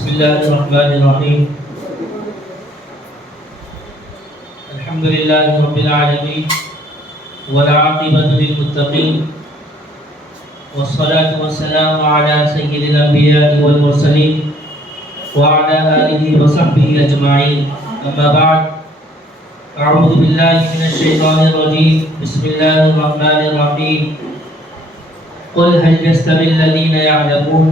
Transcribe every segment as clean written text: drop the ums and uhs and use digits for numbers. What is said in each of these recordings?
بسم الله الرحمن الرحيم. الحمد لله رب العالمين والعاقبة للمتقين والصلاة والسلام على سيد الأنبياء والمرسلين وعلى آله وصحبه أجمعين. أما بعد، أعوذ بالله من الشيطان الرجيم. بسم الله الرحمن الرحيم. قل هل يستوي الذين يعلمون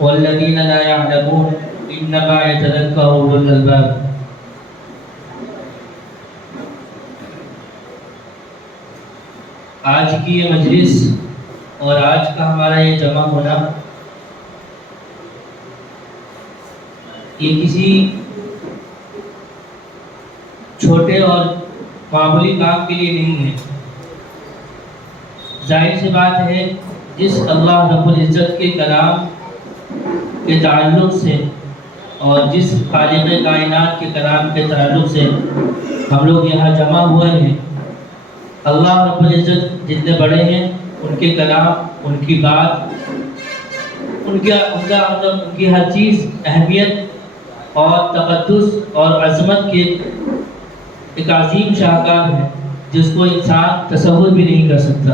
والذين لا يعلمون انما يتذكر اولو الالباب. آج کی یہ مجلس اور آج کا ہمارا یہ جمع ہونا یہ کسی چھوٹے اور معمولی کام کے لیے نہیں ہے. ظاہر سی بات ہے، جس اللہ رب العزت کے کلام کے تعلق سے اور جس خالق کائنات کے کلام کے تعلق سے ہم لوگ یہاں جمع ہوئے ہیں، اللہ رب العزت جتنے بڑے ہیں، ان کے کلام، ان کی بات، ان کی ہر چیز اہمیت اور تقدس اور عظمت کے ایک عظیم شاہکار ہے جس کو انسان تصور بھی نہیں کر سکتا.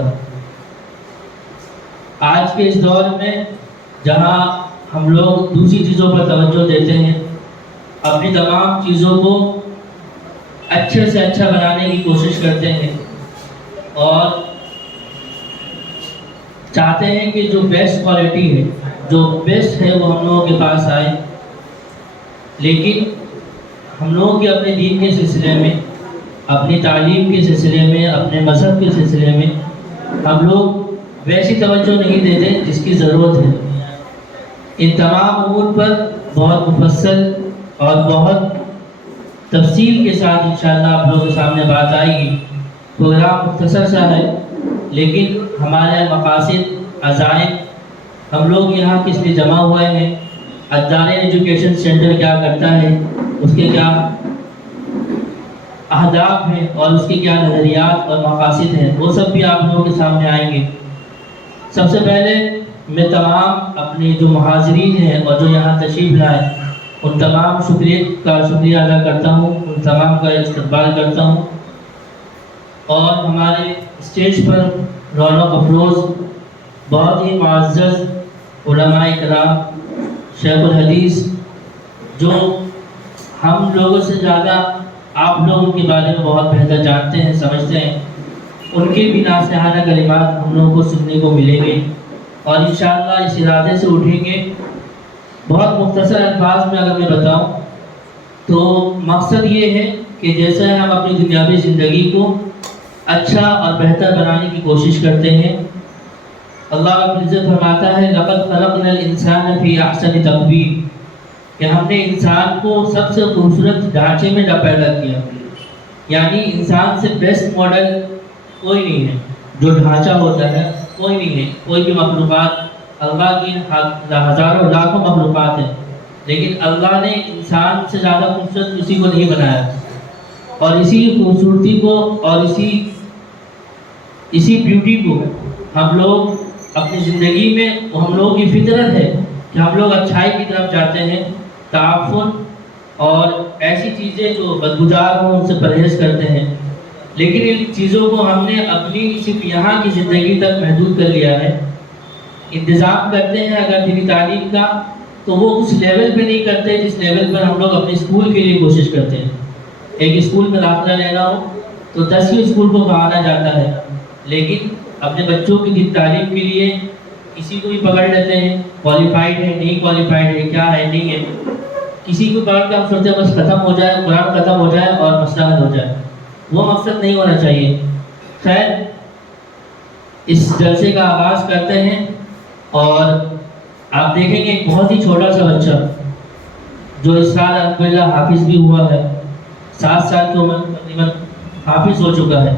آج کے اس دور میں جہاں ہم لوگ دوسری چیزوں پر توجہ دیتے ہیں، اپنی تمام چیزوں کو اچھے سے اچھا بنانے کی کوشش کرتے ہیں اور چاہتے ہیں کہ جو بیسٹ کوالٹی ہے، جو بیسٹ ہے، وہ ہم لوگوں کے پاس آئے. لیکن ہم لوگوں کے اپنے دین کے سلسلے میں، اپنی تعلیم کے سلسلے میں، اپنے مذہب کے سلسلے میں ہم لوگ ویسی توجہ نہیں دیتے جس کی ضرورت ہے. ان تمام امور پر بہت مفصل اور بہت تفصیل کے ساتھ انشاءاللہ آپ لوگوں کے سامنے بات آئے گی. پروگرام مختصر سا ہے، لیکن ہمارے مقاصد، عزائم، ہم لوگ یہاں کس لیے جمع ہوئے ہیں، الدارین ایجوکیشن سینٹر کیا کرتا ہے، اس کے کیا اہداف ہیں اور اس کے کیا نظریات اور مقاصد ہیں، وہ سب بھی آپ لوگوں کے سامنے آئیں گے. سب سے پہلے میں تمام اپنے جو محاضرین ہیں اور جو یہاں تشریف لائے، ان تمام کا شکریہ ادا کرتا ہوں، ان تمام کا استقبال کرتا ہوں. اور ہمارے اسٹیج پر رونق افروز بہت ہی معزز علماء کرام، شیخ الحدیث، جو ہم لوگوں سے زیادہ آپ لوگوں کے بارے میں بہت بہتر جانتے ہیں، سمجھتے ہیں، ان کے بھی ناصحانہ کلمات ہم لوگوں کو سننے کو ملیں گے اور انشاءاللہ اس ارادے سے اٹھیں گے. بہت مختصر الفاظ میں اگر میں بتاؤں تو مقصد یہ ہے کہ جیسے ہم اپنی دنیاوی زندگی کو اچھا اور بہتر بنانے کی کوشش کرتے ہیں، اللہ رب العزت فرماتا ہے لَقَدْ خَلَقْنَا الْإِنسَانَ فِي أَحْسَنِ تَقْوِيمٍ، کہ ہم نے انسان کو سب سے خوبصورت ڈھانچے میں پیدا کیا. یعنی انسان سے بیسٹ ماڈل کوئی نہیں ہے. جو ڈھانچہ ہوتا ہے کوئی نہیں ہے. کوئی بھی مخلوقات، اللہ کی ہزاروں لاکھوں مخلوقات ہیں، لیکن اللہ نے انسان سے زیادہ خوبصورت کسی کو نہیں بنایا. اور اسی خوبصورتی کو اور اسی بیوٹی کو ہم لوگ اپنی زندگی میں، ہم لوگوں کی فطرت ہے کہ ہم لوگ اچھائی کی طرف جاتے ہیں، تعاون اور ایسی چیزیں جو بدبودار ہوں ان سے پرہیز کرتے ہیں. لیکن ان چیزوں کو ہم نے اپنی صرف یہاں کی زندگی تک محدود کر لیا ہے. انتظام کرتے ہیں اگر دینی تعلیم کا تو وہ اس لیول پہ نہیں کرتے جس لیول پر ہم لوگ اپنے اسکول کے لیے کوشش کرتے ہیں. ایک اسکول میں داخلہ لینا ہو تو 10ویں اسکول کو بہانا جاتا ہے، لیکن اپنے بچوں کی دینی تعلیم کے لیے کسی کو بھی پکڑ لیتے ہیں، کوالیفائڈ ہے، نہیں کوالیفائڈ ہے، کیا ہے، نہیں ہے. کسی کو پکڑ کے ہم سوچتے ہیں بس ختم ہو جائے، قرآن ختم ہو جائے اور مسئلہ حل ہو جائے. وہ مقصد نہیں ہونا چاہیے. خیر، اس جلسے کا آغاز کرتے ہیں اور آپ دیکھیں گے ایک بہت ہی چھوٹا سا بچہ جو اس سال الحمدللہ حافظ بھی ہوا ہے، 7 سال کی عمر تقریباً حافظ ہو چکا ہے.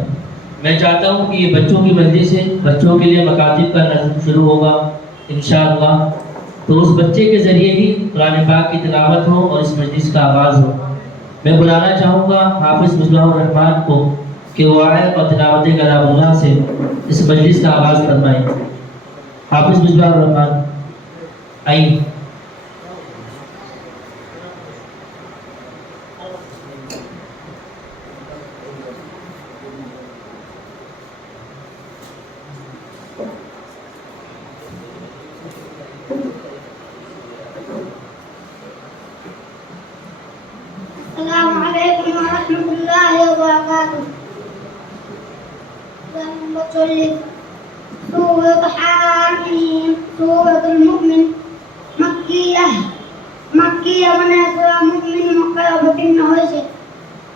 میں چاہتا ہوں کہ یہ بچوں کی مجلس ہے، بچوں کے لیے مکاتب کا نظم شروع ہوگا انشاءاللہ، تو اس بچے کے ذریعے ہی قرآن پاک کی تلاوت ہو اور اس مجلس کا آغاز ہو. میں بلانا چاہوں گا حافظ مصباح الرحمان کو کہ وہ آئے اور تلاوت کلام اللہ سے اس مجلس کا آغاز فرمائیں. حافظ مصباح الرحمان آئیے. ورحمة الله وبركاته. اللهم صل. سورة حاميم سورة المؤمن مكية من سورة المؤمن مقربة النهج.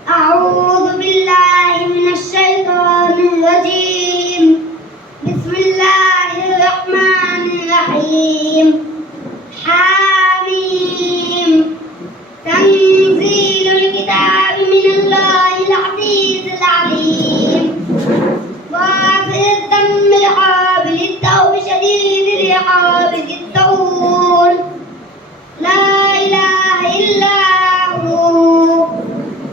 أعوذ بالله من الشيطان الرجيم. بسم الله الرحمن الرحيم. حاميم تنزيل الكتاب من الله العزيز العليم. غافر الذنب قابل التوب شديد العقاب ذي الطول. لا إله إلا هو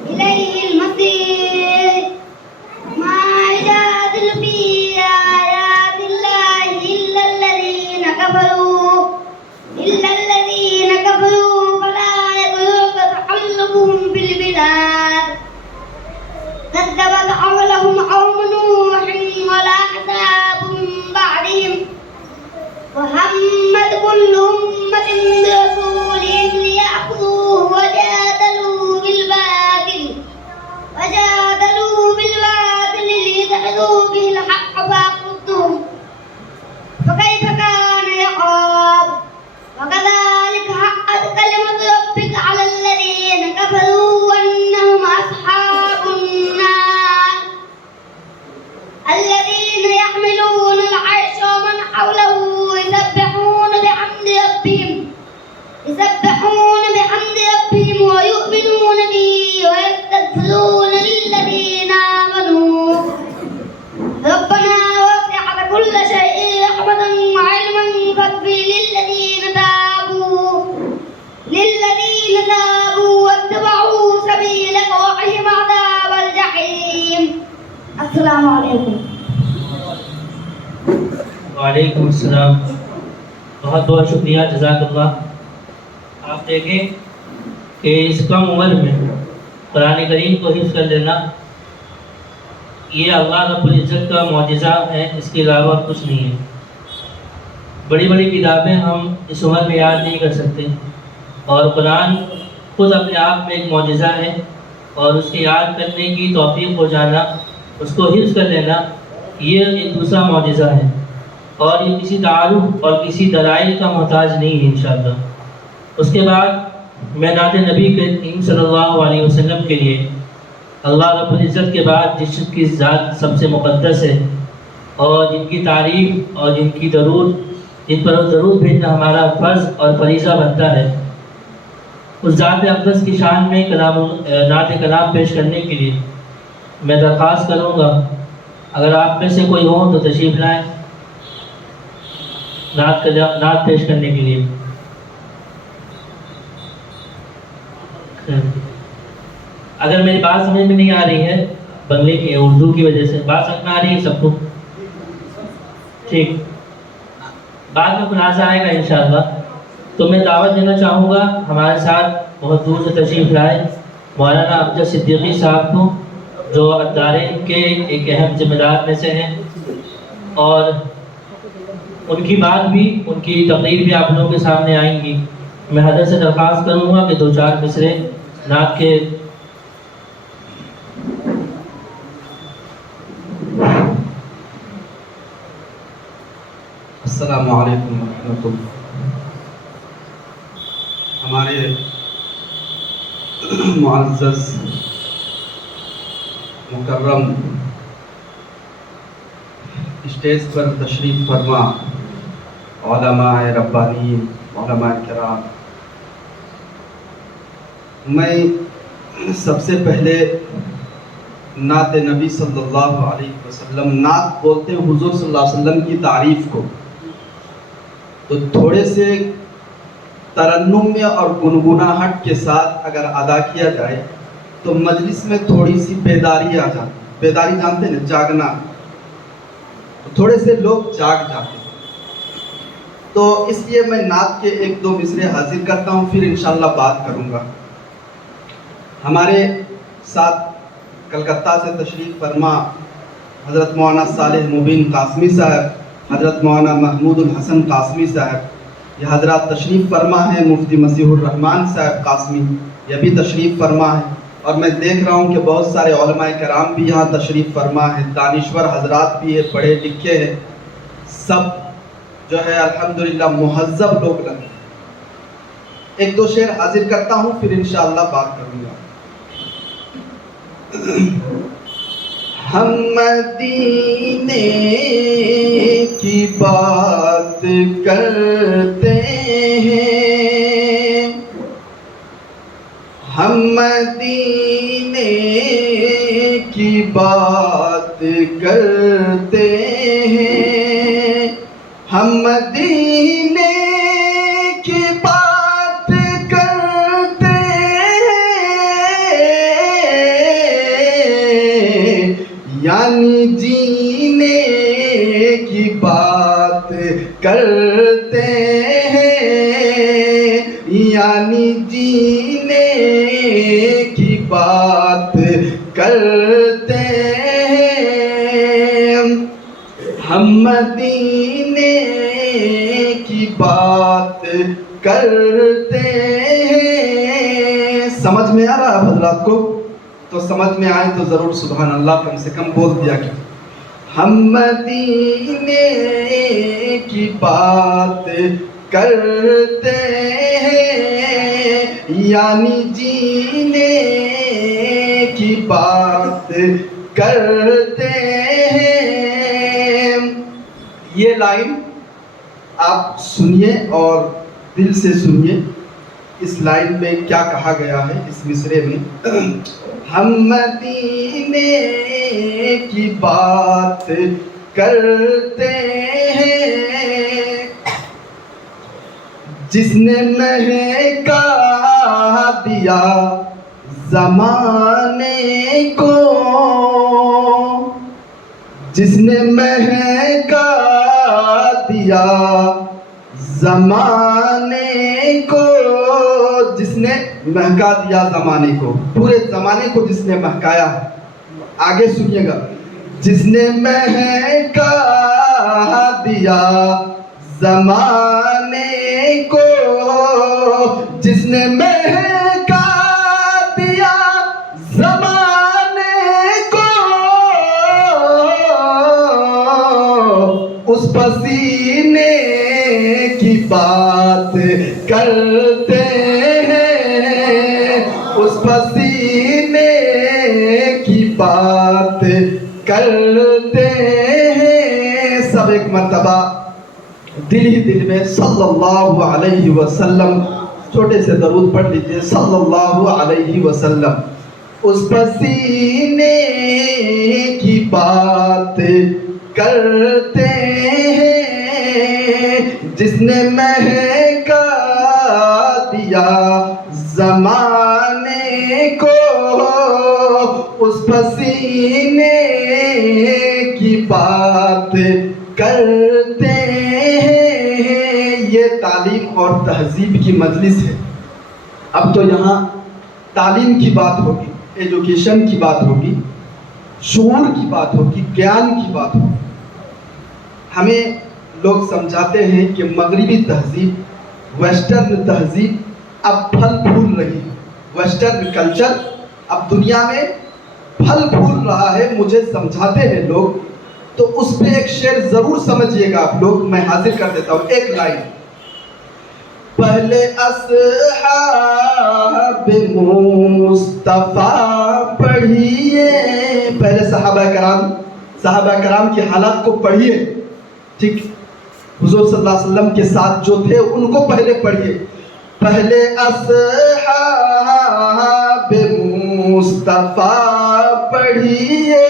إليه المصير. ما يجادل في آيات الله إلا الذين كفروا فلا يغرك تقلبهم في البلاد. كذبت قبلهم قوم نوح والأحزاب من بعدهم وهمت كل أمة برسولهم ليأخذوه وجادلوا بالباطل ليدحضوا به الحق فأخذتهم فكيف كان عقاب. وكذلك حقت كلمة ربك على الذين كفروا أنهم أصحاب النار الذين يحملون العرش ومن حوله يسبحون بحمد ربهم ويؤمنون به ويستغفرون للذين آمنوا ربنا وسعت كل شيء رحمة وعلما فاغفر للذين تابوا واتبعوا سبيلك وقهم عذاب الجحيم. السلام علیکم. وعلیکم السلام. بہت بہت شکریہ، جزاک اللہ. آپ دیکھیں کہ اس کم عمر میں قرآن کریم کو حفظ کر لینا یہ اللہ رب العزت کا معجزہ ہے، اس کے علاوہ کچھ نہیں ہے. بڑی بڑی کتابیں ہم اس عمر میں یاد نہیں کر سکتے، اور قرآن خود اپنے آپ میں ایک معجزہ ہے، اور اس کے یاد کرنے کی توفیق ہو جانا، اس کو حفظ کر لینا، یہ ایک دوسرا معجزہ ہے، اور یہ کسی تعارف اور کسی دلائل کا محتاج نہیں ہے انشاءاللہ. اس کے بعد میں نعت نبی کریم صلی اللہ علیہ وسلم کے لیے اللہ رب العزت کے بعد جس کی ذات سب سے مقدس ہے اور جن کی تعریف اور جن پر درود بھیجنا ہمارا فرض اور فریضہ بنتا ہے، اس ذات اقدس کی شان میں نعت کلام پیش کرنے کے لیے میں درخواست کروں گا، اگر آپ میں سے کوئی ہوں تو تشریف لائیں نعت پیش کرنے کے لیے. اگر میری بات سمجھ میں نہیں آ رہی ہے بنگلے کی اردو کی وجہ سے، بات سمجھ میں آ رہی ہے سب کو؟ ٹھیک، بعد میں خلاصہ آئے گا انشاءاللہ. تو میں دعوت دینا چاہوں گا ہمارے ساتھ بہت دور سے تشریف لائے مولانا امجد صدیقی صاحب کو، جو ادارے کے ایک اہم ذمہ دار میں سے ہیں، اور ان کی بات بھی، ان کی تقریر بھی آپ لوگوں کے سامنے آئیں گی. میں حضرت سے درخواست کروں گا کہ 2-4 مصرے نعت کے. السلام علیکم ورحمۃ اللہ. ہمارے معزز مکرم اسٹیج پر تشریف فرما علماء ربانیین، علماء کرام، میں سب سے پہلے نعت نبی صلی اللہ علیہ وسلم، نعت بولتے ہیں حضور صلی اللہ علیہ وسلم کی تعریف کو، تو تھوڑے سے ترنم میں اور گنگناہٹ کے ساتھ اگر ادا کیا جائے تو مجلس میں تھوڑی سی بیداری آ جاتی. بیداری جانتے ہیں نا، جاگنا، تو تھوڑے سے لوگ جاگ جاتے ہیں. تو اس لیے میں نعت کے 1-2 مصرے حاضر کرتا ہوں، پھر انشاءاللہ بات کروں گا. ہمارے ساتھ کلکتہ سے تشریف فرما حضرت مولانا صالح مبین قاسمی صاحب، حضرت مولانا محمود الحسن قاسمی صاحب، یہ حضرات تشریف فرما ہیں. مفتی مسیح الرحمان صاحب قاسمی یہ بھی تشریف فرما ہے. اور میں دیکھ رہا ہوں کہ بہت سارے علماء کرام بھی یہاں تشریف فرما ہیں، دانشور حضرات بھی ہیں، پڑھے لکھے ہیں، سب جو ہے الحمدللہ مہذب لوگ لگے. ایک دو شعر حاضر کرتا ہوں پھر انشاءاللہ بات کروں گا. ہم مدینے کی بات کرتے ہیں، ہم مدینے کی بات کرتے ہیں، ہم مدینے کی بات کرتے ہیں، یعنی جینے کی بات کرتے ہیں، یعنی جینے کی بات کرتے ہیں، ہم مدینے کی بات کرتے ہیں. سمجھ میں آ رہا ہے حضرات کو؟ تو سمجھ میں آئے تو ضرور سبحان اللہ کم سے کم بول دیا کہ ہم مدینے کی بات کرتے ہیں، یعنی جینے کی بات کرتے ہیں. یہ لائن آپ سنیے اور دل سے سنیے، اس لائن میں کیا کہا گیا ہے اس مصرے میں. ہم مدینے کی بات کرتے ہیں، جس نے مہکا دیا زمانے کو، جس نے مہکا دیا زمانے کو، جس نے مہکا دیا زمانے کو، پورے زمانے کو جس نے مہکایا. آگے سنیے گا. جس نے مہکا دیا زمانے کو، جس نے مہکا دیا زمانے کو، اس پسینے کی بات کرتے ہیں، اس پسینے کی بات کرتے ہیں. سب ایک مرتبہ دل ہی دل میں صلی اللہ علیہ وسلم چھوٹے سے درود پڑھ لیجئے. صلی اللہ علیہ وسلم. اس پسینے کی بات کرتے ہیں، جس نے مہکا دیا زمانے کو، اس پسینے کی بات کرتے ہیں. یہ تعلیم اور تہذیب کی مجلس ہے. اب تو یہاں تعلیم کی بات ہوگی، ایجوکیشن کی بات ہوگی، شعور کی بات ہوگی، گیان کی بات ہوگی. ہمیں لوگ سمجھاتے ہیں کہ مغربی تہذیب، ویسٹرن تہذیب اب پھل پھول رہی ہے، ویسٹرن کلچر اب دنیا میں پھل پھول رہا ہے، مجھے سمجھاتے ہیں لوگ. تو اس پہ ایک شعر ضرور سمجھیے گا آپ لوگ، میں حاضر کر دیتا ہوں. ایک لائن. پہلے اصحاب مصطفیٰ پڑھیے، پہلے صحابہ کرام کی حالات کو پڑھیے. ٹھیک، حضور صلی اللہ علیہ وسلم کے ساتھ جو تھے ان کو پہلے پڑھیے. پہلے اصحاب مصطفیٰ پڑھیے،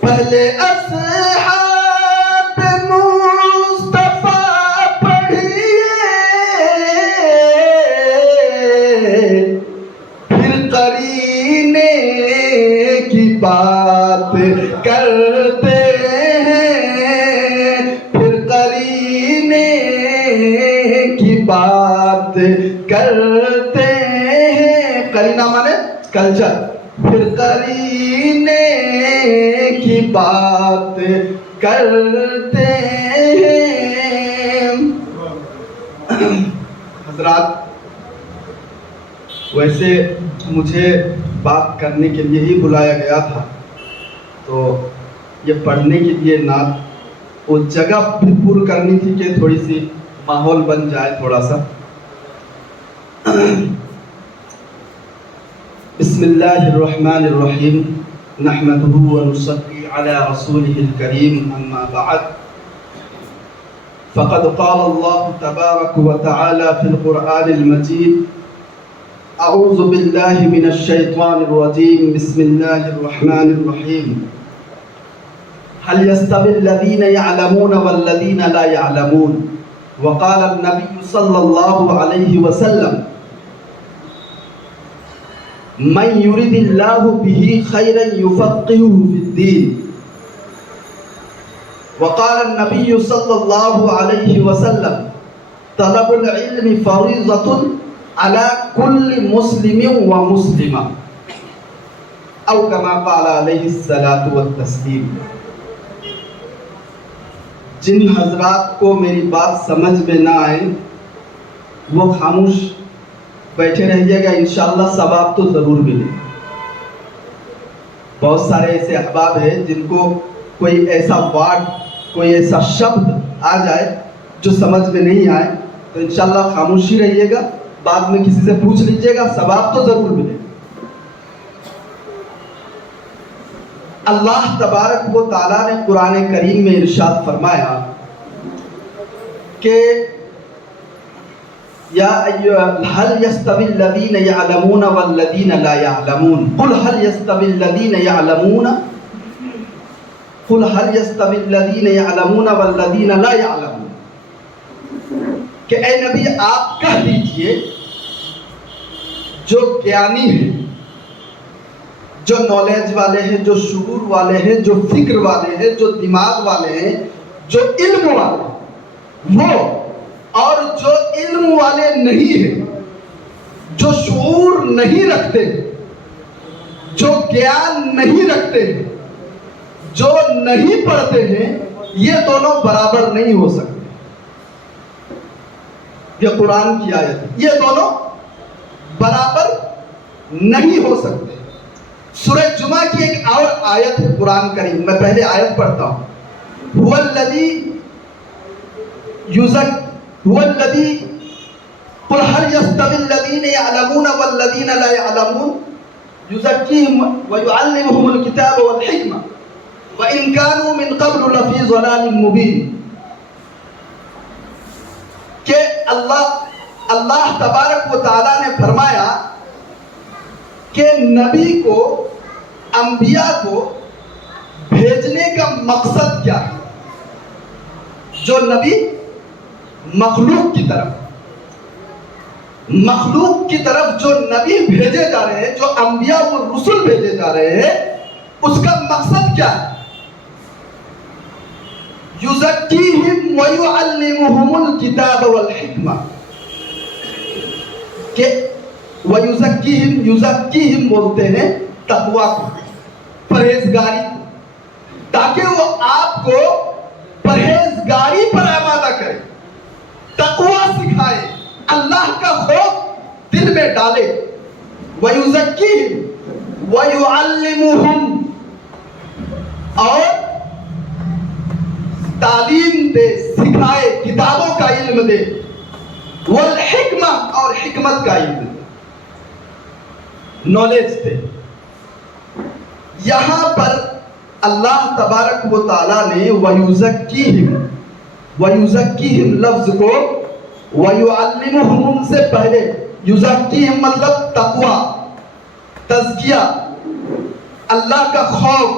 پہلے اصحاب مصطفیٰ پڑھیے، پھر قرینے کی بات کرتے ہیں، پھر قرینے کی بات کرتے ہیں. قرینہ مانے کلچر. پھر قرینے کی بات کرتے ہیں. حضرات ویسے مجھے بات کرنے کے لیے ہی بلایا گیا تھا، تو یہ پڑھنے کے لیے نعت وہ جگہ بھی پر کرنی تھی کہ تھوڑی سی ماحول بن جائے تھوڑا سا. بسم اللہ الرحمن الرحیم نحمده ونصلي على رسوله الكريم اما بعد فقد قال الله تبارك وتعالى في القرآن المجيد اعوذ بالله من الشيطان الرجيم بسم الله الرحمن الرحيم هل يستوي الذين يعلمون والذين لا يعلمون وقال النبي صلى الله عليه وسلم من يرد الله به خيرا يفقهه في الدين وقال النبي صلى الله عليه وسلم طلب العلم فريضة على كل مسلم ومسلمة أو كما قال عليه الصلاة والتسليم. جن حضرات کو میری بات سمجھ میں نہ آئے وہ خاموش بیٹھے رہیے گا، انشاءاللہ ثواب تو ضرور ملے. بہت سارے ایسے احباب ہیں جن کو کوئی ایسا ورڈ، کوئی ایسا شبد آ جائے جو سمجھ میں نہیں آئے تو انشاءاللہ خاموشی رہیے گا، بعد میں کسی سے پوچھ لیجیے گا، ثواب تو ضرور ملے. اللہ تبارک و تعالیٰ نے قرآن کریم میں ارشاد فرمایا کہ یا هل يستوي الذين يعلمون والذين لا يعلمون قل هل يستوي الذين يعلمون قل هل يستوي الذين يعلمون والذين لا يعلمون. کہ اے نبی آپ کہہ دیجئے جو گیانی ہیں، جو نالج والے ہیں، جو شعور والے ہیں، جو فکر والے ہیں، جو دماغ والے ہیں، جو علم والے ہیں، وہ اور جو علم والے نہیں ہیں، جو شعور نہیں رکھتے، جو گیان نہیں رکھتے، جو نہیں پڑھتے ہیں، یہ دونوں برابر نہیں ہو سکتے. یہ قرآن کی آیت ہے، یہ دونوں برابر نہیں ہو سکتے. سورہ جمعہ کی ایک اور آیت ہے قرآن کریم میں، پہلے آیت پڑھتا ہوں. هو الذی قل هل يستوي الذين يعلمون والذين لا يعلمون يزكيهم ويعلمهم الكتاب والحكمة وإن كانوا من قبل لفي ضلال مبين. کہ اللہ تبارک و تعالیٰ نے فرمایا کہ نبی کو، انبیاء کو بھیجنے کا مقصد کیا ہے. جو نبی مخلوق کی طرف جو نبی بھیجے جا رہے ہیں، جو انبیاء و رسول بھیجے جا رہے ہیں، اس کا مقصد کیا ہے؟ یزکیہم ویعلمہم الکتاب والحکمہ. کہ یزکیہم بولتے ہیں تقویٰ کو، پرہیزگاری، تاکہ وہ آپ کو پرہیزگاری پر آمادہ کرے، تقویٰ سکھائے، اللہ کا خوف دل میں ڈالے. وَيُزَكِّهِمْ وَيُعَلِّمُهُمْ، اور تعلیم دے، سکھائے، کتابوں کا علم دے. والحکمہ، اور حکمت کا علم دے، نالج دے. یہاں پر اللہ تبارک و تعالیٰ نے وَيُزَكِّهِمْ لفظ کو وَيُعَلِّمُهُمْ سے پہلے، یزکیہم مطلب تقویٰ، تزکیہ، اللہ کا خوف،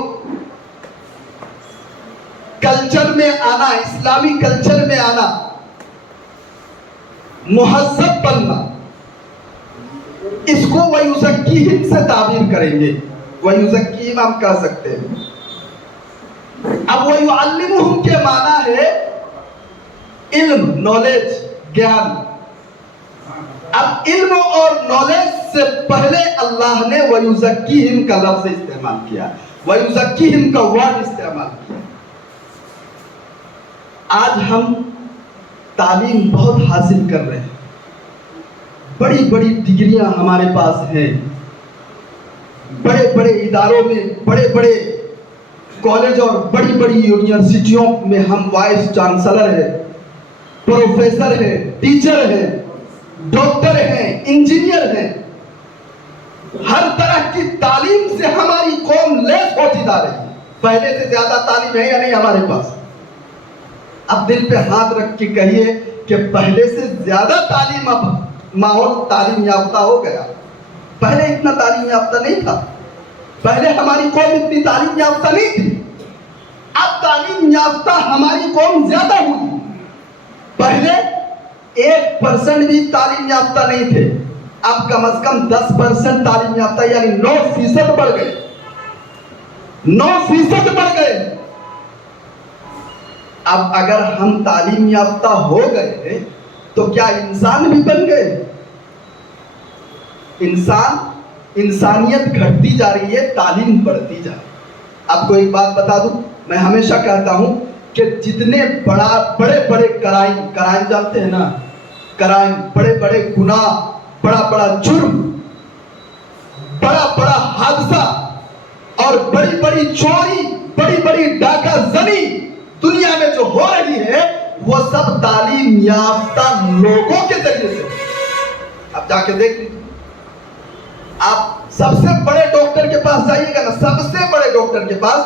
کلچر میں آنا، اسلامی کلچر میں آنا، مہذب بننا، اس کو وَيُزَكِّهِمْ سے تعبیر کریں گے. وَيُزَكِّهِمْ ہم کہہ سکتے ہیں. اب وَيُعَلِّمُهُمْ کے معنی ہے علم، نالج، گیان. اب علم اور نالج سے پہلے اللہ نے وَيُزَكِّهِمْ کا لفظ استعمال کیا، وَيُزَكِّهِمْ کا ورڈ استعمال کیا. آج ہم تعلیم بہت حاصل کر رہے ہیں، بڑی بڑی ڈگریاں ہمارے پاس ہیں، بڑے بڑے اداروں میں، بڑے بڑے کالج اور بڑی بڑی یونیورسٹیوں میں ہم وائس چانسلر ہیں، پروفیسر ہیں، ٹیچر ہیں، ڈاکٹر ہیں، انجینئر ہیں. ہر طرح کی تعلیم سے ہماری قوم لیس ہوتی جا رہی ہے. پہلے سے زیادہ تعلیم ہے یا نہیں ہمارے پاس؟ اب دل پہ ہاتھ رکھ کے کہیے کہ پہلے سے زیادہ تعلیم، اب ماحول تعلیم یافتہ ہو گیا. پہلے اتنا تعلیم یافتہ نہیں تھا، پہلے ہماری قوم اتنی تعلیم یافتہ نہیں تھی. اب تعلیم یافتہ ہماری قوم زیادہ ہوئی. پہلے 1% بھی تعلیم یافتہ نہیں تھے، اب کم از کم 10% تعلیم یافتہ، یعنی 9% بڑھ گئے، 9% بڑھ گئے. اب اگر ہم تعلیم یافتہ ہو گئے تو کیا انسان بھی بن گئے؟ انسانیت گھٹتی جا رہی ہے، تعلیم بڑھتی جا رہی ہے. آپ کو ایک بات بتا دوں، میں ہمیشہ کہتا ہوں کہ جتنے بڑے بڑے کرائم جانتے ہیں نا، کرائم، بڑے بڑے گناہ، بڑا بڑا جرم، بڑا بڑا حادثہ اور بڑی بڑی چوری، بڑی بڑی ڈاکہ زنی دنیا میں جو ہو رہی ہے، وہ سب تعلیم یافتہ لوگوں کے ذریعے سے. اب جا کے دیکھ لیجیے، آپ سب سے بڑے ڈاکٹر کے پاس جائیے گا نا، سب سے بڑے ڈاکٹر کے پاس،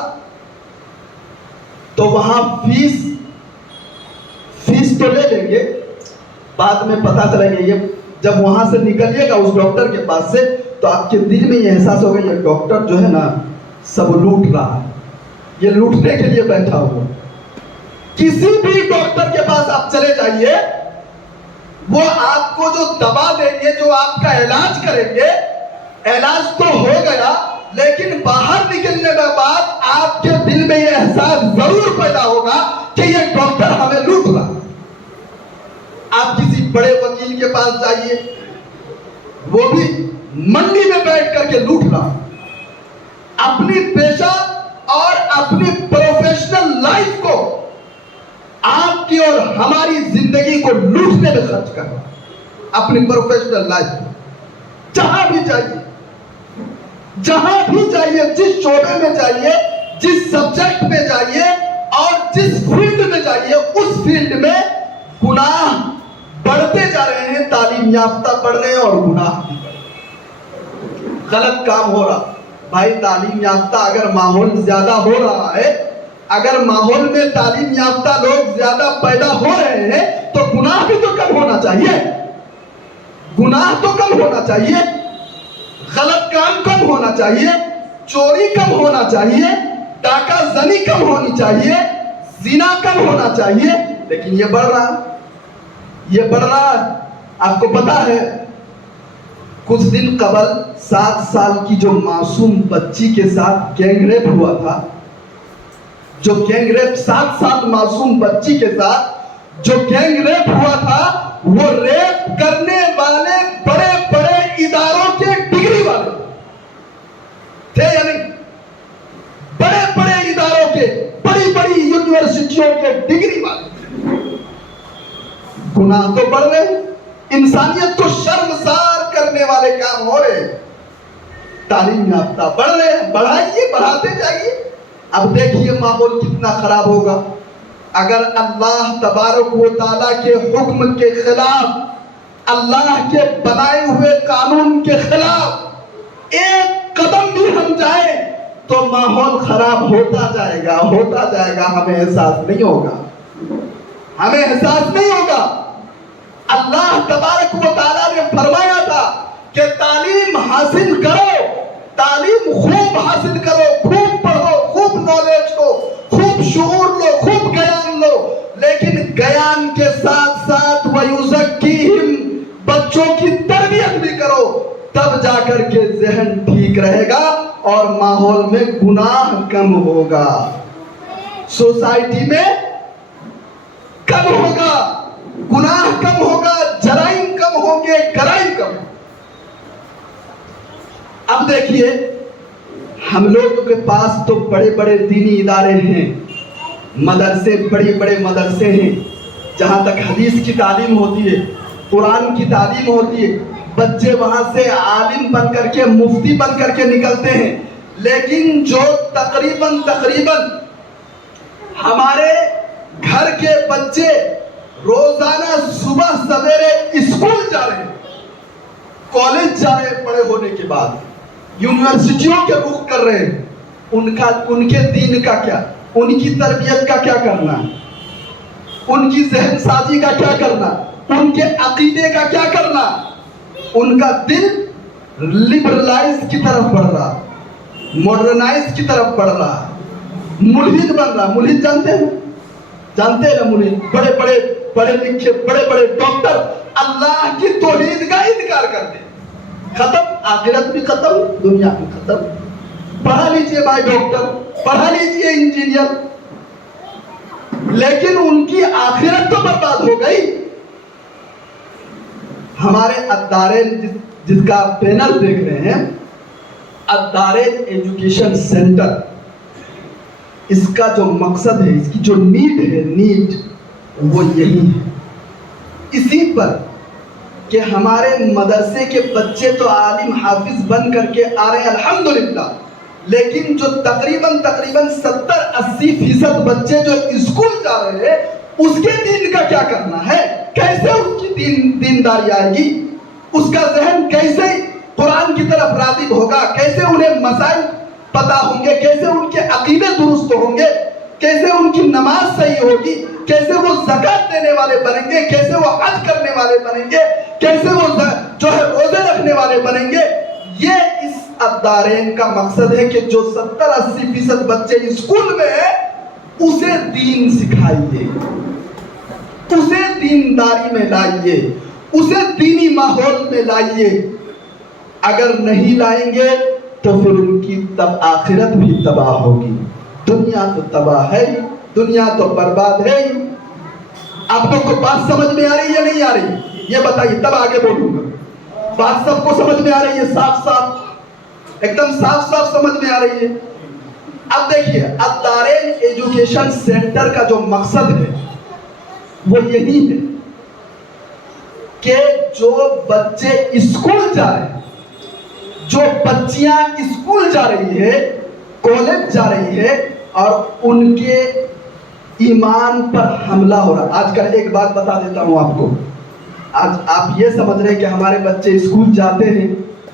تو وہاں فیس تو لے لیں گے، بعد میں پتا چلے گا. یہ جب وہاں سے نکلیے گا اس ڈاکٹر کے پاس سے، تو آپ کے دل میں یہ احساس ہوگا یہ ڈاکٹر جو ہے نا سب لوٹ رہا ہے، یہ لوٹنے کے لیے بیٹھا ہوا. کسی بھی ڈاکٹر کے پاس آپ چلے جائیے، وہ آپ کو جو دوا دیں گے، جو آپ کا علاج کریں گے، علاج تو ہو گیا، لیکن باہر نکلنے کے بعد آپ کے دل میں یہ احساس ضرور پیدا ہوگا کہ یہ ڈاکٹر ہمیں لوٹ رہا. آپ کسی بڑے وکیل کے پاس جائیے، وہ بھی منڈی میں بیٹھ کر کے لوٹ رہا. اپنی پیشہ اور اپنی پروفیشنل لائف کو، آپ کی اور ہماری زندگی کو لوٹنے میں خرچ کر رہا. اپنی پروفیشنل لائف کو جہاں بھی جائیے، جہاں بھی جائیے، جس شعبے میں جائیے، جس سبجیکٹ میں جائیے اور جس فیلڈ میں جائیے، اس فیلڈ میں گناہ بڑھتے جا رہے ہیں. تعلیم یافتہ بڑھ رہے ہیں اور گناہ بھی بڑھ رہے ہیں. غلط کام ہو رہا. بھائی تعلیم یافتہ اگر ماحول زیادہ ہو رہا ہے، اگر ماحول میں تعلیم یافتہ لوگ زیادہ پیدا ہو رہے ہیں، تو گناہ بھی تو کم ہونا چاہیے. گناہ تو کم ہونا چاہیے، غلط کام کم ہونا چاہیے، چوری کم ہونا چاہیے، ڈاکہ زنی کم ہونی چاہیے، زنا کم ہونا چاہیے. لیکن یہ بڑھ رہا، یہ بڑھ رہا. آپ کو پتا ہے کچھ دن قبل 7 سال کی جو معصوم بچی کے ساتھ گینگ ریپ ہوا تھا، جو گینگ ریپ 7 سال معصوم بچی کے ساتھ جو گینگ ریپ ہوا تھا، وہ ریپ کرنے والے بڑے بڑے اداروں کے ڈگری والے تھے یا نہیں؟ بڑے بڑے اداروں کے، بڑی بڑی یونیورسٹیوں کے ڈگری والے. گناہ تو بڑھ رہے، انسانیت کو شرمسار کرنے والے کام ہو رہے. تعلیم یافتہ بڑھ رہے، بڑھائیے، بڑھاتے جائیے. اب دیکھیے ماحول کتنا خراب ہوگا اگر اللہ تبارک و تعالیٰ کے حکم کے خلاف، اللہ کے بنائے ہوئے قانون کے خلاف ایک قدم بھی ہم جائیں تو ماحول خراب ہوتا جائے گا، ہوتا جائے گا. ہمیں احساس نہیں ہوگا، ہمیں احساس نہیں ہوگا. اللہ تبارک و تعالیٰ نے فرمایا تھا کہ تعلیم حاصل کرو، تعلیم خوب حاصل کرو، خوب پڑھو، خوب نالج لو، خوب شعور لو، خوب گیان لو، لیکن گیان کے ساتھ ساتھ وَيُزَكِّيهِمْ، بچوں کی تربیت بھی کرو. تب جا کر کے ذہن ٹھیک رہے گا اور ماحول میں گناہ کم ہوگا، سوسائٹی میں کم ہوگا، گناہ کم ہوگا، جرائم کم ہوں گے، کرائم کم. اب دیکھیے ہم لوگوں کے پاس تو بڑے بڑے دینی ادارے ہیں، مدرسے، بڑے بڑے مدرسے ہیں جہاں تک حدیث کی تعلیم ہوتی ہے، قرآن کی تعلیم ہوتی ہے، بچے وہاں سے عالم بن کر کے مفتی بن کر کے نکلتے ہیں، لیکن جو تقریباً ہمارے گھر کے بچے روزانہ صبح سویرے اسکول جا رہے ہیں، کالج جا رہے ہیں، بڑے ہونے کے بعد یونیورسٹیوں کے رخ کر رہے ہیں، ان کے دین کا کیا، ان کی تربیت کا کیا کرنا، ان کی ذہن سازی کا کیا کرنا، ان کے عقیدے کا کیا کرنا؟ ان کا دل لبرلائز کی طرف بڑھ رہا، ماڈرنائز کی طرف بڑھ رہا، ملحد بن رہا۔ ملحد جانتے ہیں نا؟ ملحد پڑھے لکھے بڑے ڈاکٹر اللہ کی توحید کا انکار کرتے ہیں، ختم، آخرت بھی ختم، دنیا بھی ختم۔ پڑھا لیجئے بھائی ڈاکٹر، پڑھا لیجئے انجینئر، لیکن ان کی آخرت تو برباد ہو گئی۔ ہمارے الدارین جس کا آپ پینل دیکھ رہے ہیں، الدارین ایجوکیشن سینٹر، اس کا جو مقصد ہے، اس کی جو نیڈ وہ یہی ہے، اسی پر کہ ہمارے مدرسے کے بچے تو عالم حافظ بن کر کے آ رہے ہیں الحمدللہ، لیکن جو تقریباً 70-80% بچے جو اسکول جا رہے ہیں، اس کے دین کا کیا کرنا ہے؟ کیسے ان کی دینداری آئے گی؟ اس کا ذہن کیسے قرآن کی طرف راغب ہوگا؟ کیسے انہیں مسائل پتہ ہوں گے؟ کیسے ان کے عقیدے درست ہوں گے؟ کیسے ان کی نماز صحیح ہوگی؟ کیسے وہ زکوٰۃ دینے والے بنیں گے؟ کیسے وہ حج کرنے والے بنیں گے؟ کیسے وہ جو ہے روزے رکھنے والے بنیں گے؟ یہ اس الدارین کا مقصد ہے کہ جو 70-80% بچے اسکول میں ہیں، اسے دین سکھائیے، اسے دینداری میں لائیے، اسے دینی ماحول میں لائیے۔ اگر نہیں لائیں گے تو پھر ان کی آخرت بھی تباہ ہوگی، دنیا تو تباہ ہے، دنیا تو برباد ہے۔ آپ لوگ کو بات سمجھ میں آ رہی ہے یا نہیں آ رہی؟ یہ بتائیے، تب آگے بولوں گا۔ بات سب کو سمجھ میں آ رہی ہے؟ صاف ایک دم صاف سمجھ میں آ رہی ہے؟ اب دیکھیے، الدارین ایجوکیشن سینٹر کا جو مقصد ہے وہ یہی ہے کہ جو بچے اسکول جا رہے ہیں، جو بچیاں اسکول جا رہی ہے، کالج جا رہی ہے، اور ان کے ایمان پر حملہ ہو رہا۔ آج کل ایک بات بتا دیتا ہوں آپ کو، آج آپ یہ سمجھ رہے ہیں کہ ہمارے بچے اسکول جاتے ہیں،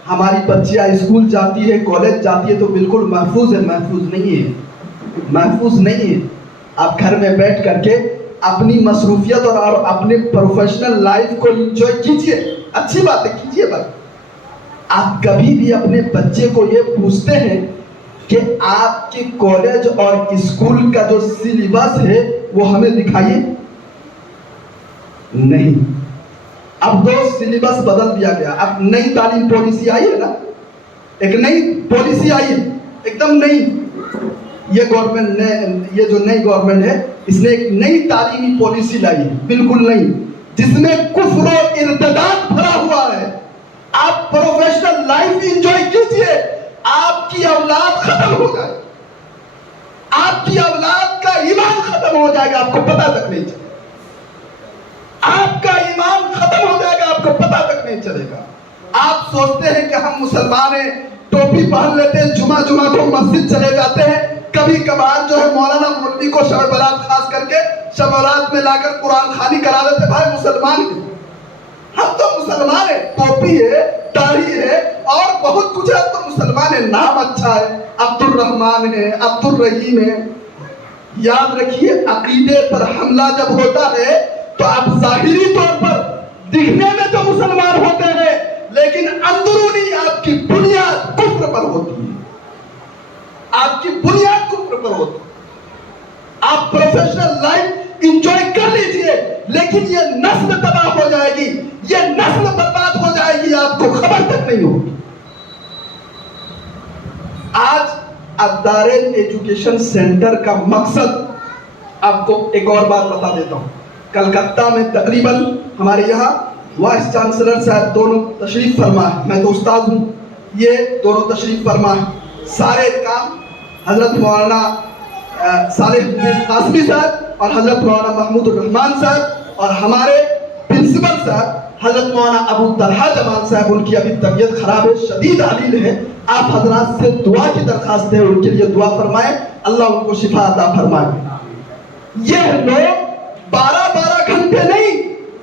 ہماری بچیاں اسکول جاتی ہے، کالج جاتی ہے تو بالکل محفوظ ہے۔ محفوظ نہیں ہے۔ آپ گھر میں بیٹھ کر کے اپنی مصروفیت اور اپنے پروفیشنل لائف کو انجوائے کیجئے، اچھی بات ہے، کیجئے بھائی۔ آپ کبھی بھی اپنے بچے کو یہ پوچھتے ہیں کہ آپ کے کالج اور اسکول کا جو سلیبس ہے وہ ہمیں دکھائیے؟ نہیں۔ اب تو سلیبس بدل دیا گیا، اب نئی تعلیم پالیسی آئی ہے نا، ایک نئی پالیسی آئی ہے، ایک دم نئی۔ یہ گورنمنٹ نے، یہ جو نئی گورنمنٹ ہے، اس نے ایک نئی تعلیمی پالیسی لائی ہے، بالکل نئی، جس میں کفر و ارتداد بھرا ہوا ہے۔ آپ پروفیشنل لائف انجوائے کیجئے، آپ کی اولاد ختم ہو جائے، آپ کی اولاد کا ایمان ختم ہو جائے گا، آپ کو پتہ تک نہیں چلے گا، آپ کا ایمان ختم ہو جائے گا، آپ کو پتہ تک نہیں چلے گا۔ آپ سوچتے ہیں کہ ہم مسلمان ہیں، ٹوپی پہن لیتے ہیں، جمعہ کو مسجد چلے جاتے ہیں، کبھی کبھار جو ہے مولانا مولوی کو شب برات خاص کر کے شب برات میں لا کر قرآن خوانی کرا دیتے، بھائی مسلمان ہیں، ہم تو مسلمان ہیں، ٹوپی ہے، داڑھی ہے اور بہت کچھ ہے، تو مسلمان ہے، نام اچھا ہے، عبد الرحمن ہے، عبد الرحیم ہے۔ یاد رکھیے، عقیدے پر حملہ جب ہوتا ہے تو آپ ظاہری طور پر دکھنے میں تو مسلمان ہوتے ہیں، لیکن اندرونی آپ کی بنیاد کفر پر ہوتی ہے، آپ کی بنیاد کفر پر ہوتی ہے۔ آپ پروفیشنل لائف انجوائے کر لیجئے، لیکن یہ نسل تباہ ہو جائے گی، یہ نسل برباد ہو جائے گی، آپ کو خبر تک نہیں ہوگی۔ آج الدارین ایجوکیشن سینٹر کا مقصد، آپ کو ایک اور بات بتا دیتا ہوں۔ کلکتہ میں تقریباً ہمارے یہاں وائس چانسلر صاحب دونوں تشریف فرما ہے، میں تو استاد ہوں، یہ دونوں تشریف فرما ہے۔ سارے کام حضرت مولانا صالح الدین قاسمی صاحب اور حضرت مولانا محمود الرحمان صاحب اور ہمارے پرنسپل صاحب حضرت مولانا ابو طلحہ جمال صاحب، ان کی ابھی طبیعت خراب ہے، شدید علیل ہے، آپ حضرات سے دعا کی درخواست ہے، ان کے لیے دعا فرمائیں، اللہ ان کو شفا عطا فرمائے۔ یہ لوگ 12 گھنٹے نہیں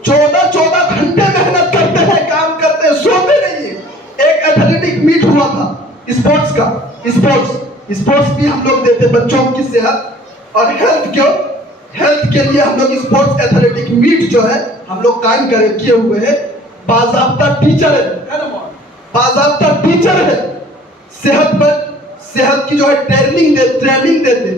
14 گھنٹے محنت کرتے ہیں، کام کرتے ہیں، سوتے نہیں ہیں۔ ایک ایتھلیٹک میٹ ہوا تھا اسپورٹس کا، اسپورٹس بھی ہم لوگ دیتے بچوں کی صحت اور ہیلتھ کے لیے ہم لوگ اسپورٹس ایتھلیٹک میٹ جو ہے ہم لوگ قائم کیے ہوئے ہیں۔ باضابطہ ٹیچر ہے، صحت کی جو ہے ٹریننگ دیتے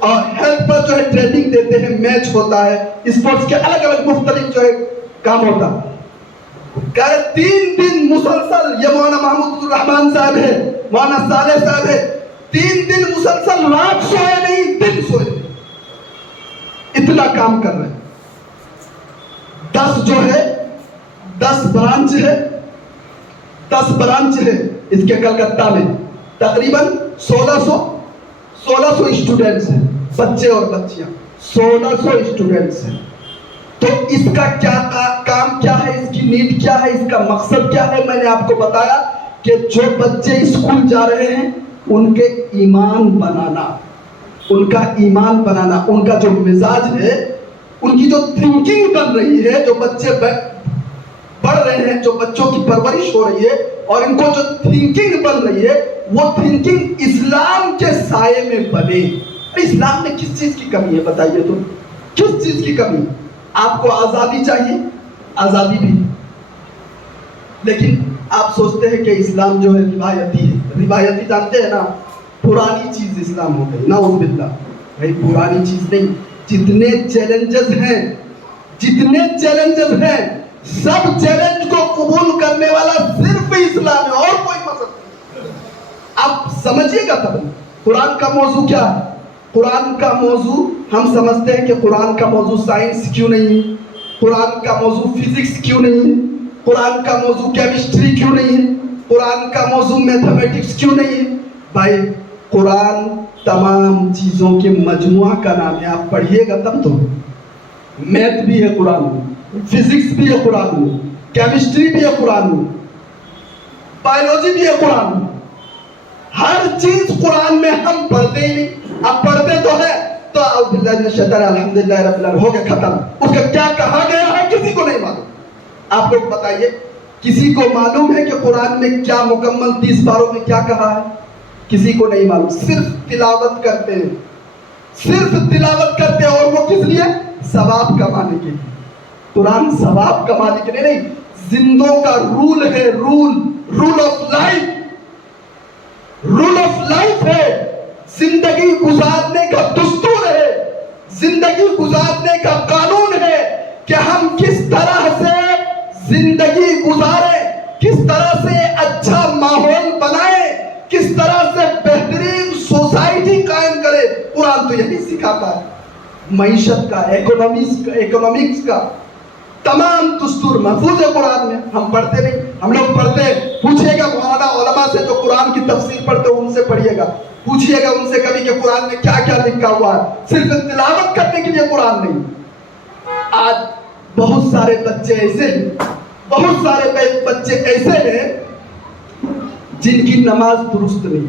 اور ہیلتھ پر جو ہے ٹریننگ دیتے ہیں، میچ ہوتا ہے، اسپورٹس کے الگ الگ مختلف جو ہے کام ہوتا ہے۔ 3 دن مسلسل، یہ مولانا محمود الرحمان صاحب ہے، مولانا صالح صاحب ہے، 3 دن مسلسل رات سوئے نہیں، دن سوئے نہیں، اتنا کام کر رہے ہیں۔ 10 جو ہے 10 برانچ ہے اس کے کلکتہ میں، تقریباً 1600 اسٹوڈنٹس ہیں، بچے اور بچیاں 1600 اسٹوڈنٹس ہیں۔ تو اس کا کیا کام کیا ہے، اس کی نیڈ کیا ہے، اس کا مقصد کیا ہے؟ میں نے آپ کو بتایا کہ جو بچے اسکول جا رہے ہیں ان کے ایمان بنانا، ان کا جو مزاج ہے، ان کی جو تھنکنگ بن رہی ہے، جو بچے پڑھ رہے ہیں، جو بچوں کی پرورش ہو رہی ہے اور ان کو جو تھنکنگ بن رہی ہے وہ تھنکنگ اسلام کے سائے میں بنے۔ اسلام میں کس چیز کی کمی ہے بتائیے تو، کس چیز کی کمی؟ آپ کو آزادی چاہیے، آزادی بھی، لیکن آپ سوچتے ہیں کہ اسلام جو ہے روایتی جانتے ہیں نا، پرانی چیز اسلام ہو گئی، نعوذ باللہ۔ بھائی پرانی چیز نہیں، جتنے چیلنجز ہیں سب چیلنج کو قبول کرنے والا صرف اسلام ہے، اور کوئی مذہب نہیں۔ آپ سمجھیے گا تب قرآن کا موضوع کیا ہے۔ قرآن کا موضوع ہم سمجھتے ہیں کہ قرآن کا موضوع سائنس کیوں نہیں ہے، قرآن کا موضوع فزکس کیوں نہیں ہے، قرآن کا موضوع کیمسٹری کیوں نہیں ہے، قرآن کا موضوع میتھمیٹکس کیوں نہیں ہے۔ بھائی قرآن تمام چیزوں کے مجموعہ کا نام ہے، آپ پڑھیے گا تب تو۔ میتھ بھی ہے قرآن میں، فزکس بھی ہے قرآن میں، کیمسٹری بھی ہے قرآن میں، بایولوجی بھی ہے قرآن میں، ہر چیز قرآن میں ہم پڑھتے ہی نہیں۔ اب پڑھتے تو ہے تو اعوذ باللہ من الشیطان الحمدللہ رب العالمین ہو گیا ختم۔ اس کا کیا کہا گیا ہے کسی کو نہیں معلوم۔ آپ لوگ بتائیے، کسی کو معلوم ہے کہ قرآن میں کیا مکمل 30 پاروں میں کیا کہا ہے؟ کسی کو نہیں معلوم، صرف تلاوت کرتے ہیں، اور وہ کس لیے؟ ثواب کمانے کے لیے۔ قرآن ثواب کمانے کے لیے نہیں، زندوں کا رول ہے، رول آف لائف ہے، زندگی گزارنے کا دستور ہے، زندگی گزارنے کا قانون ہے کہ ہم کس طرح سے زندگی گزاریں، کس طرح سے اچھا ماحول بنائیں، کس طرح سے بہترین سوسائٹی قائم کریں۔ قرآن تو یہی سکھاتا ہے، معیشت کا، اکنامکس کا تمام دستور محفوظ ہے قرآن میں۔ ہم پڑھتے نہیں، ہم لوگ پڑھتے ہیں، پوچھئے گا مولانا علماء سے جو قرآن کی تفسیر پڑھتے ہیں ان سے پڑھیے گا، پوچھئے گا ان سے کبھی کہ قرآن میں کیا کیا لکھا ہوا ہے۔ صرف تلاوت کرنے کے لیے قرآن نہیں۔ آج بہت سارے بچے ایسے ہیں جن کی نماز درست نہیں،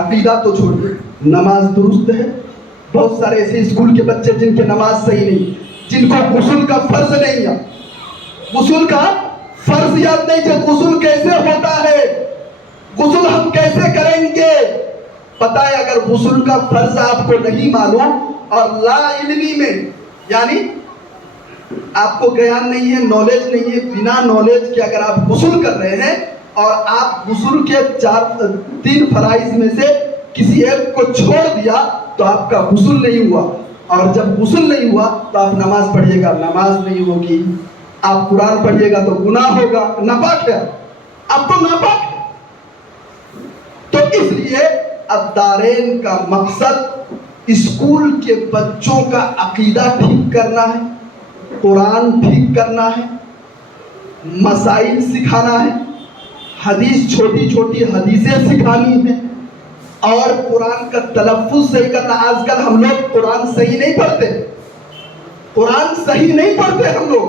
عقیدہ تو چھوڑیے، نماز درست ہے۔ بہت سارے ایسے اسکول کے بچے جن کی نماز صحیح نہیں، جن کو غسل کا فرض نہیں ہے، غسل کا فرض یاد نہیں کہ غسل کیسے ہوتا ہے، غسل ہم کیسے کریں گے۔ پتہ ہے اگر غسل کا فرض آپ کو نہیں معلوم اور لا علمی میں، یعنی آپ کو گیان نہیں ہے، نالج نہیں ہے، بنا نالج کے اگر آپ غسل کر رہے ہیں اور آپ غسل کے 3 فرائض میں سے کسی ایک کو چھوڑ دیا تو آپ کا غسل نہیں ہوا، اور جب غسل نہیں ہوا تو آپ نماز پڑھیے گا، نماز نہیں ہوگی۔ آپ قرآن پڑھیے گا تو گناہ ہوگا، ناپاک ہے، اب تو ناپاک ہے۔ تو اس لیے الدارین کا مقصد اسکول کے بچوں کا عقیدہ ٹھیک کرنا ہے، قرآن ٹھیک کرنا ہے، مسائل سکھانا ہے، حدیث چھوٹی چھوٹی حدیثیں سکھانی ہیں، اور قرآن کا تلفظ صحیح کرنا۔ آج کل ہم لوگ قرآن صحیح نہیں پڑھتے ہم لوگ،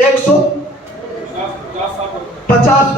150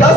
10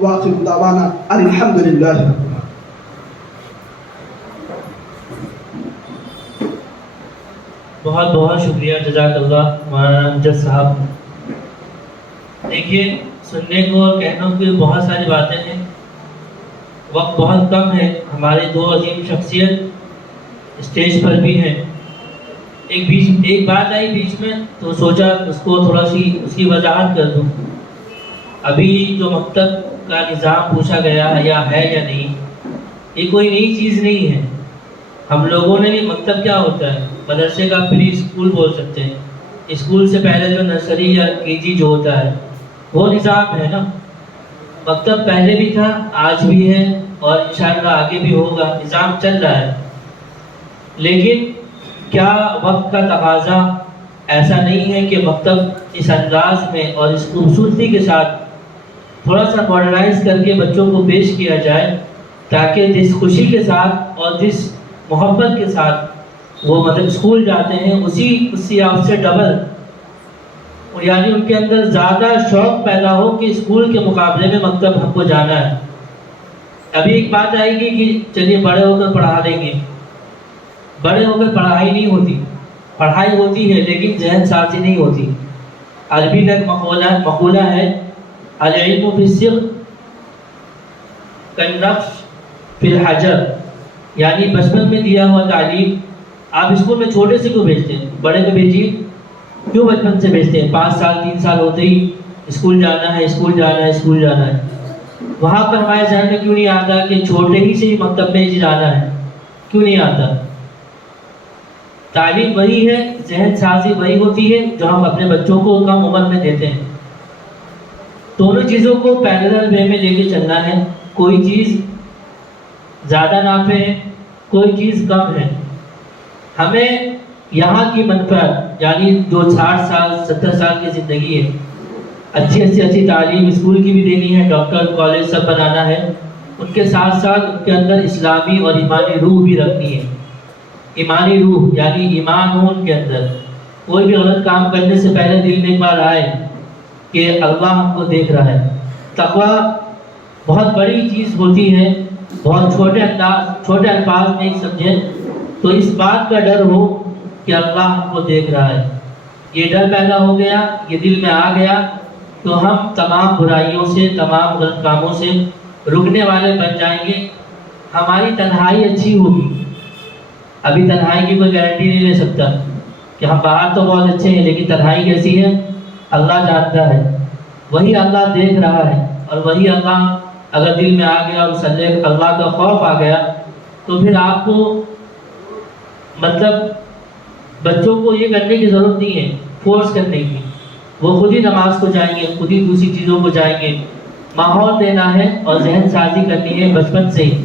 وآخر دعوانا ان الحمد للہ رب العالمین. بہت بہت شکریہ، جزاک اللہ مولانا امجد صاحب. دیکھیے، سننے کو اور کہنے کو بہت ساری باتیں ہیں، وقت بہت کم ہے. ہمارے دو عظیم شخصیت اسٹیج پر بھی ہیں. ایک بات آئی بیچ میں تو سوچا اس کو تھوڑا سی اس کی وضاحت کر دوں. ابھی جو مکتب کا نظام پوچھا گیا یا ہے یا نہیں، یہ کوئی نئی چیز نہیں ہے. ہم لوگوں نے بھی مکتب کیا ہوتا ہے، مدرسے کا پری اسکول بول سکتے ہیں. اسکول سے پہلے جو نرسری یا کے جی جو ہوتا ہے وہ نظام ہے نا. مکتب پہلے بھی تھا، آج بھی ہے اور انشاءاللہ آگے بھی ہوگا. نظام چل رہا ہے. لیکن کیا وقت کا تقاضا ایسا نہیں ہے کہ مکتب اس انداز میں اور اس خوبصورتی کے ساتھ تھوڑا سا ماڈرنائز کر کے بچوں کو پیش کیا جائے، تاکہ جس خوشی کے ساتھ اور جس محبت کے ساتھ وہ مطلب اسکول جاتے ہیں اسی آپ سے ڈبل، یعنی ان کے اندر زیادہ شوق پیدا ہو کہ اسکول کے مقابلے میں مکتب ہم کو جانا ہے. ابھی ایک بات آئے گی کہ چلیے بڑے ہو کر پڑھا دیں گے. بڑے ہو کر پڑھائی نہیں ہوتی، پڑھائی ہوتی ہے لیکن ذہن سازی نہیں ہوتی. عربی کا ایک مقولہ ہے، العلم فی الصغر کالنقش فی الحجر، یعنی بچپن میں دیا ہوا تعلیم آپ اسکول میں چھوٹے سے کیوں بھیجتے ہیں، بڑے کو بھیجیے. کیوں بچپن سے بھیجتے ہیں؟ 5 سال 3 سال ہوتے ہی اسکول جانا ہے، اسکول جانا ہے، اسکول جانا ہے. وہاں پر ہمارے ذہن میں کیوں نہیں آتا کہ چھوٹے ہی سے ہی مکتب میں جانا ہے؟ کیوں نہیں آتا؟ تعلیم وہی ہے، ذہن سازی وہی ہوتی ہے جو ہم اپنے بچوں کو کم عمر میں دیتے ہیں. دونوں چیزوں کو پیرلل وے میں لے کے چلنا ہے. کوئی چیز زیادہ نافع ہے، کوئی چیز کم ہے. ہمیں یہاں کی منفعت، یعنی جو 60 سال 70 سال کی زندگی ہے، اچھی تعلیم اسکول کی بھی دینی ہے، ڈاکٹر کالج سب بنانا ہے. ان کے ساتھ ساتھ ان کے اندر اسلامی اور ایمانی روح بھی رکھنی ہے. ایمانی روح یعنی ایمان ہو ان کے اندر. کوئی بھی غلط کام کرنے سے پہلے دل میں ایک بار آئے کہ اللہ ہم کو دیکھ رہا ہے. تقویٰ بہت بڑی چیز ہوتی ہے. بہت چھوٹے الفاظ میں ایک سمجھیں تو اس بات کا ڈر ہو کہ اللہ ہم کو دیکھ رہا ہے. یہ ڈر پیدا ہو گیا، یہ دل میں آ گیا تو ہم تمام برائیوں سے، تمام غلط کاموں سے رکنے والے بن جائیں گے. ہماری تنہائی اچھی ہوگی. ابھی تنہائی کی کوئی گارنٹی نہیں لے سکتا کہ ہم باہر تو بہت اچھے ہیں لیکن تنہائی کیسی ہے اللہ جانتا ہے. وہی اللہ دیکھ رہا ہے، اور وہی اللہ اگر دل میں آ گیا اور اس اللہ کا خوف آ گیا تو پھر آپ کو مطلب بچوں کو یہ کرنے کی ضرورت نہیں ہے فورس کرنے کی. وہ خود ہی نماز کو جائیں گے، خود ہی دوسری چیزوں کو جائیں گے. ماحول دینا ہے اور ذہن سازی کرنی ہے بچپن سے ہی.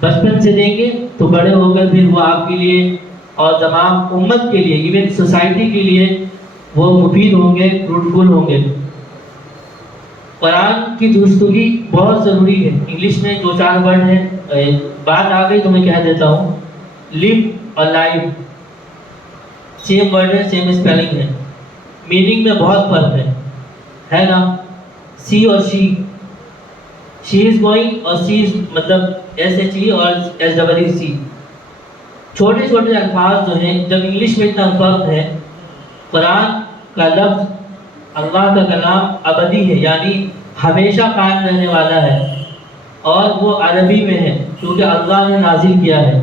بچپن سے دیں گے تو بڑے ہو کر پھر وہ آپ کے لیے اور تمام امت کے لیے، ایون سوسائٹی کے لیے وہ مفید ہوں گے، فروٹفل ہوں گے. قرآن کی درستگی بہت ضروری ہے. انگلش میں 2-4 ورڈ ہیں، بات آ گئی تو میں کہہ دیتا ہوں. لیو اور لائف سیم ورڈ ہے، سیم اسپیلنگ ہے، میننگ میں بہت فرق ہے نا. سی اور شی از گوئنگ اور سی مطلب SHE اور SEE. چھوٹے چھوٹے الفاظ جو ہیں، جب انگلش میں اتنا فرق ہے. قرآن کا لفظ، اللہ کا کلام ابدی ہے، یعنی ہمیشہ قائم رہنے والا ہے، اور وہ عربی میں ہے کیونکہ اللہ نے نازل کیا ہے.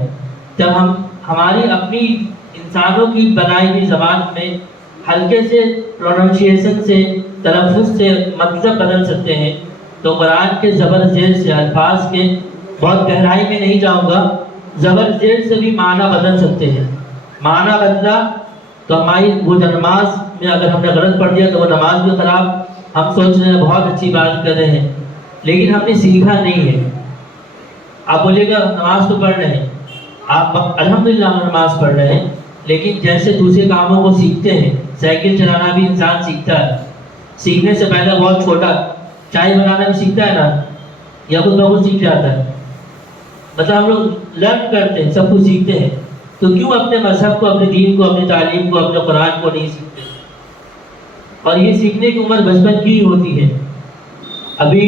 جب ہم ہماری اپنی انسانوں کی بنائی ہوئی زبان میں ہلکے سے پروننسیشن سے، تلفظ سے مطلب بدل سکتے ہیں، تو قرآن کے زبر زیر سے، الفاظ کے بہت گہرائی میں نہیں جاؤں گا، زبر زیر سے بھی معنی بدل سکتے ہیں. معنی بدلا تو ہماری وہ نماز میں اگر ہم نے غلط پڑھ دیا تو وہ نماز بھی خراب. ہم سوچ رہے ہیں بہت اچھی بات کر رہے ہیں لیکن ہم نے سیکھا نہیں ہے. آپ بولیے گا نماز تو پڑھ رہے ہیں، آپ الحمدللہ نماز پڑھ رہے ہیں، لیکن جیسے دوسرے کاموں کو سیکھتے ہیں، سائیکل چلانا بھی انسان سیکھتا ہے. سیکھنے سے پہلے بہت چھوٹا، چائے بنانا بھی سیکھتا ہے نا، یا خود بخود سیکھ جاتا ہے. مطلب ہم لوگ لرن کرتے ہیں، سب کچھ سیکھتے ہیں، تو کیوں اپنے مذہب کو، اپنے دین کو، اپنی تعلیم کو، اپنے قرآن کو نہیں سیکھتے؟ اور یہ سیکھنے کی عمر بچپن کی ہی ہوتی ہے. ابھی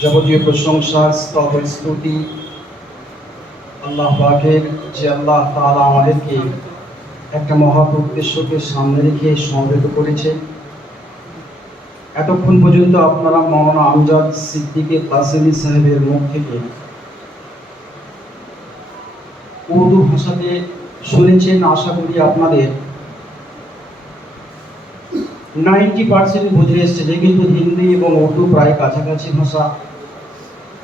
যাবতীয় প্রশংসা স্তব স্তুতি আল্লাহ পাকের, যে আল্লাহ তাআলা আমাদেরকে একটা মহৎ উদ্দেশ্যকে সামনে রেখে সমবেত করেছে। এতক্ষণ পর্যন্ত আপনারা মাওলানা আমজাদ সিদ্দিকী কাসেমী সাহেবের মুখ থেকে উর্দু ভাষাতে শুনেছেন। আশা করি আপনাদের 90% বুঝে এসছে, যেহেতু হিন্দি এবং উর্দু প্রায় কাছাকাছি ভাষা।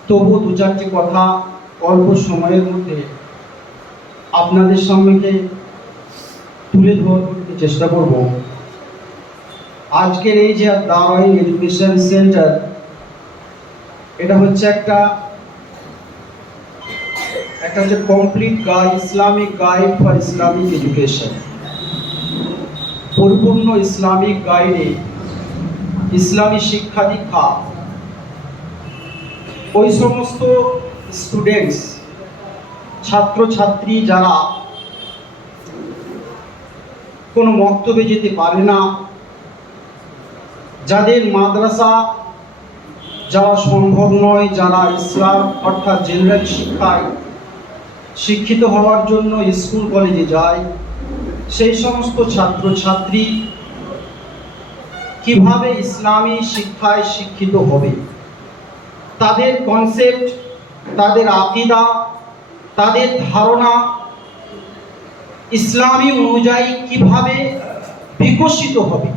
তবু দু চারটি কথা অল্প সময়ের মধ্যে আপনাদের সামনে তুলে ধরতে চেষ্টা করব। আজকের এই যে দাওরাইন এডুকেশন সেন্টার, এটা হচ্ছে একটা হচ্ছে complete guide, Islamic guide for Islamic education. পরিপূর্ণ ইসলামিক গাইডে ইসলামী শিক্ষা দীক্ষা ওই সমস্ত স্টুডেন্টস, ছাত্রছাত্রী যারা কোনো মক্তবে যেতে পারে না, যাদের মাদ্রাসা যারা সম্ভব নয়, যারা ইসলাম অর্থাৎ জেনারেল শিক্ষায় শিক্ষিত হওয়ার জন্য স্কুল কলেজে যায়, সেই সমস্ত ছাত্রছাত্রী কিভাবে ইসলামী শিক্ষায় শিক্ষিত হবে, তাদের কনসেপ্ট, তাদের আকীদা, তাদের ধারণা ইসলামী অনুযায়ী কিভাবে বিকশিত হবে।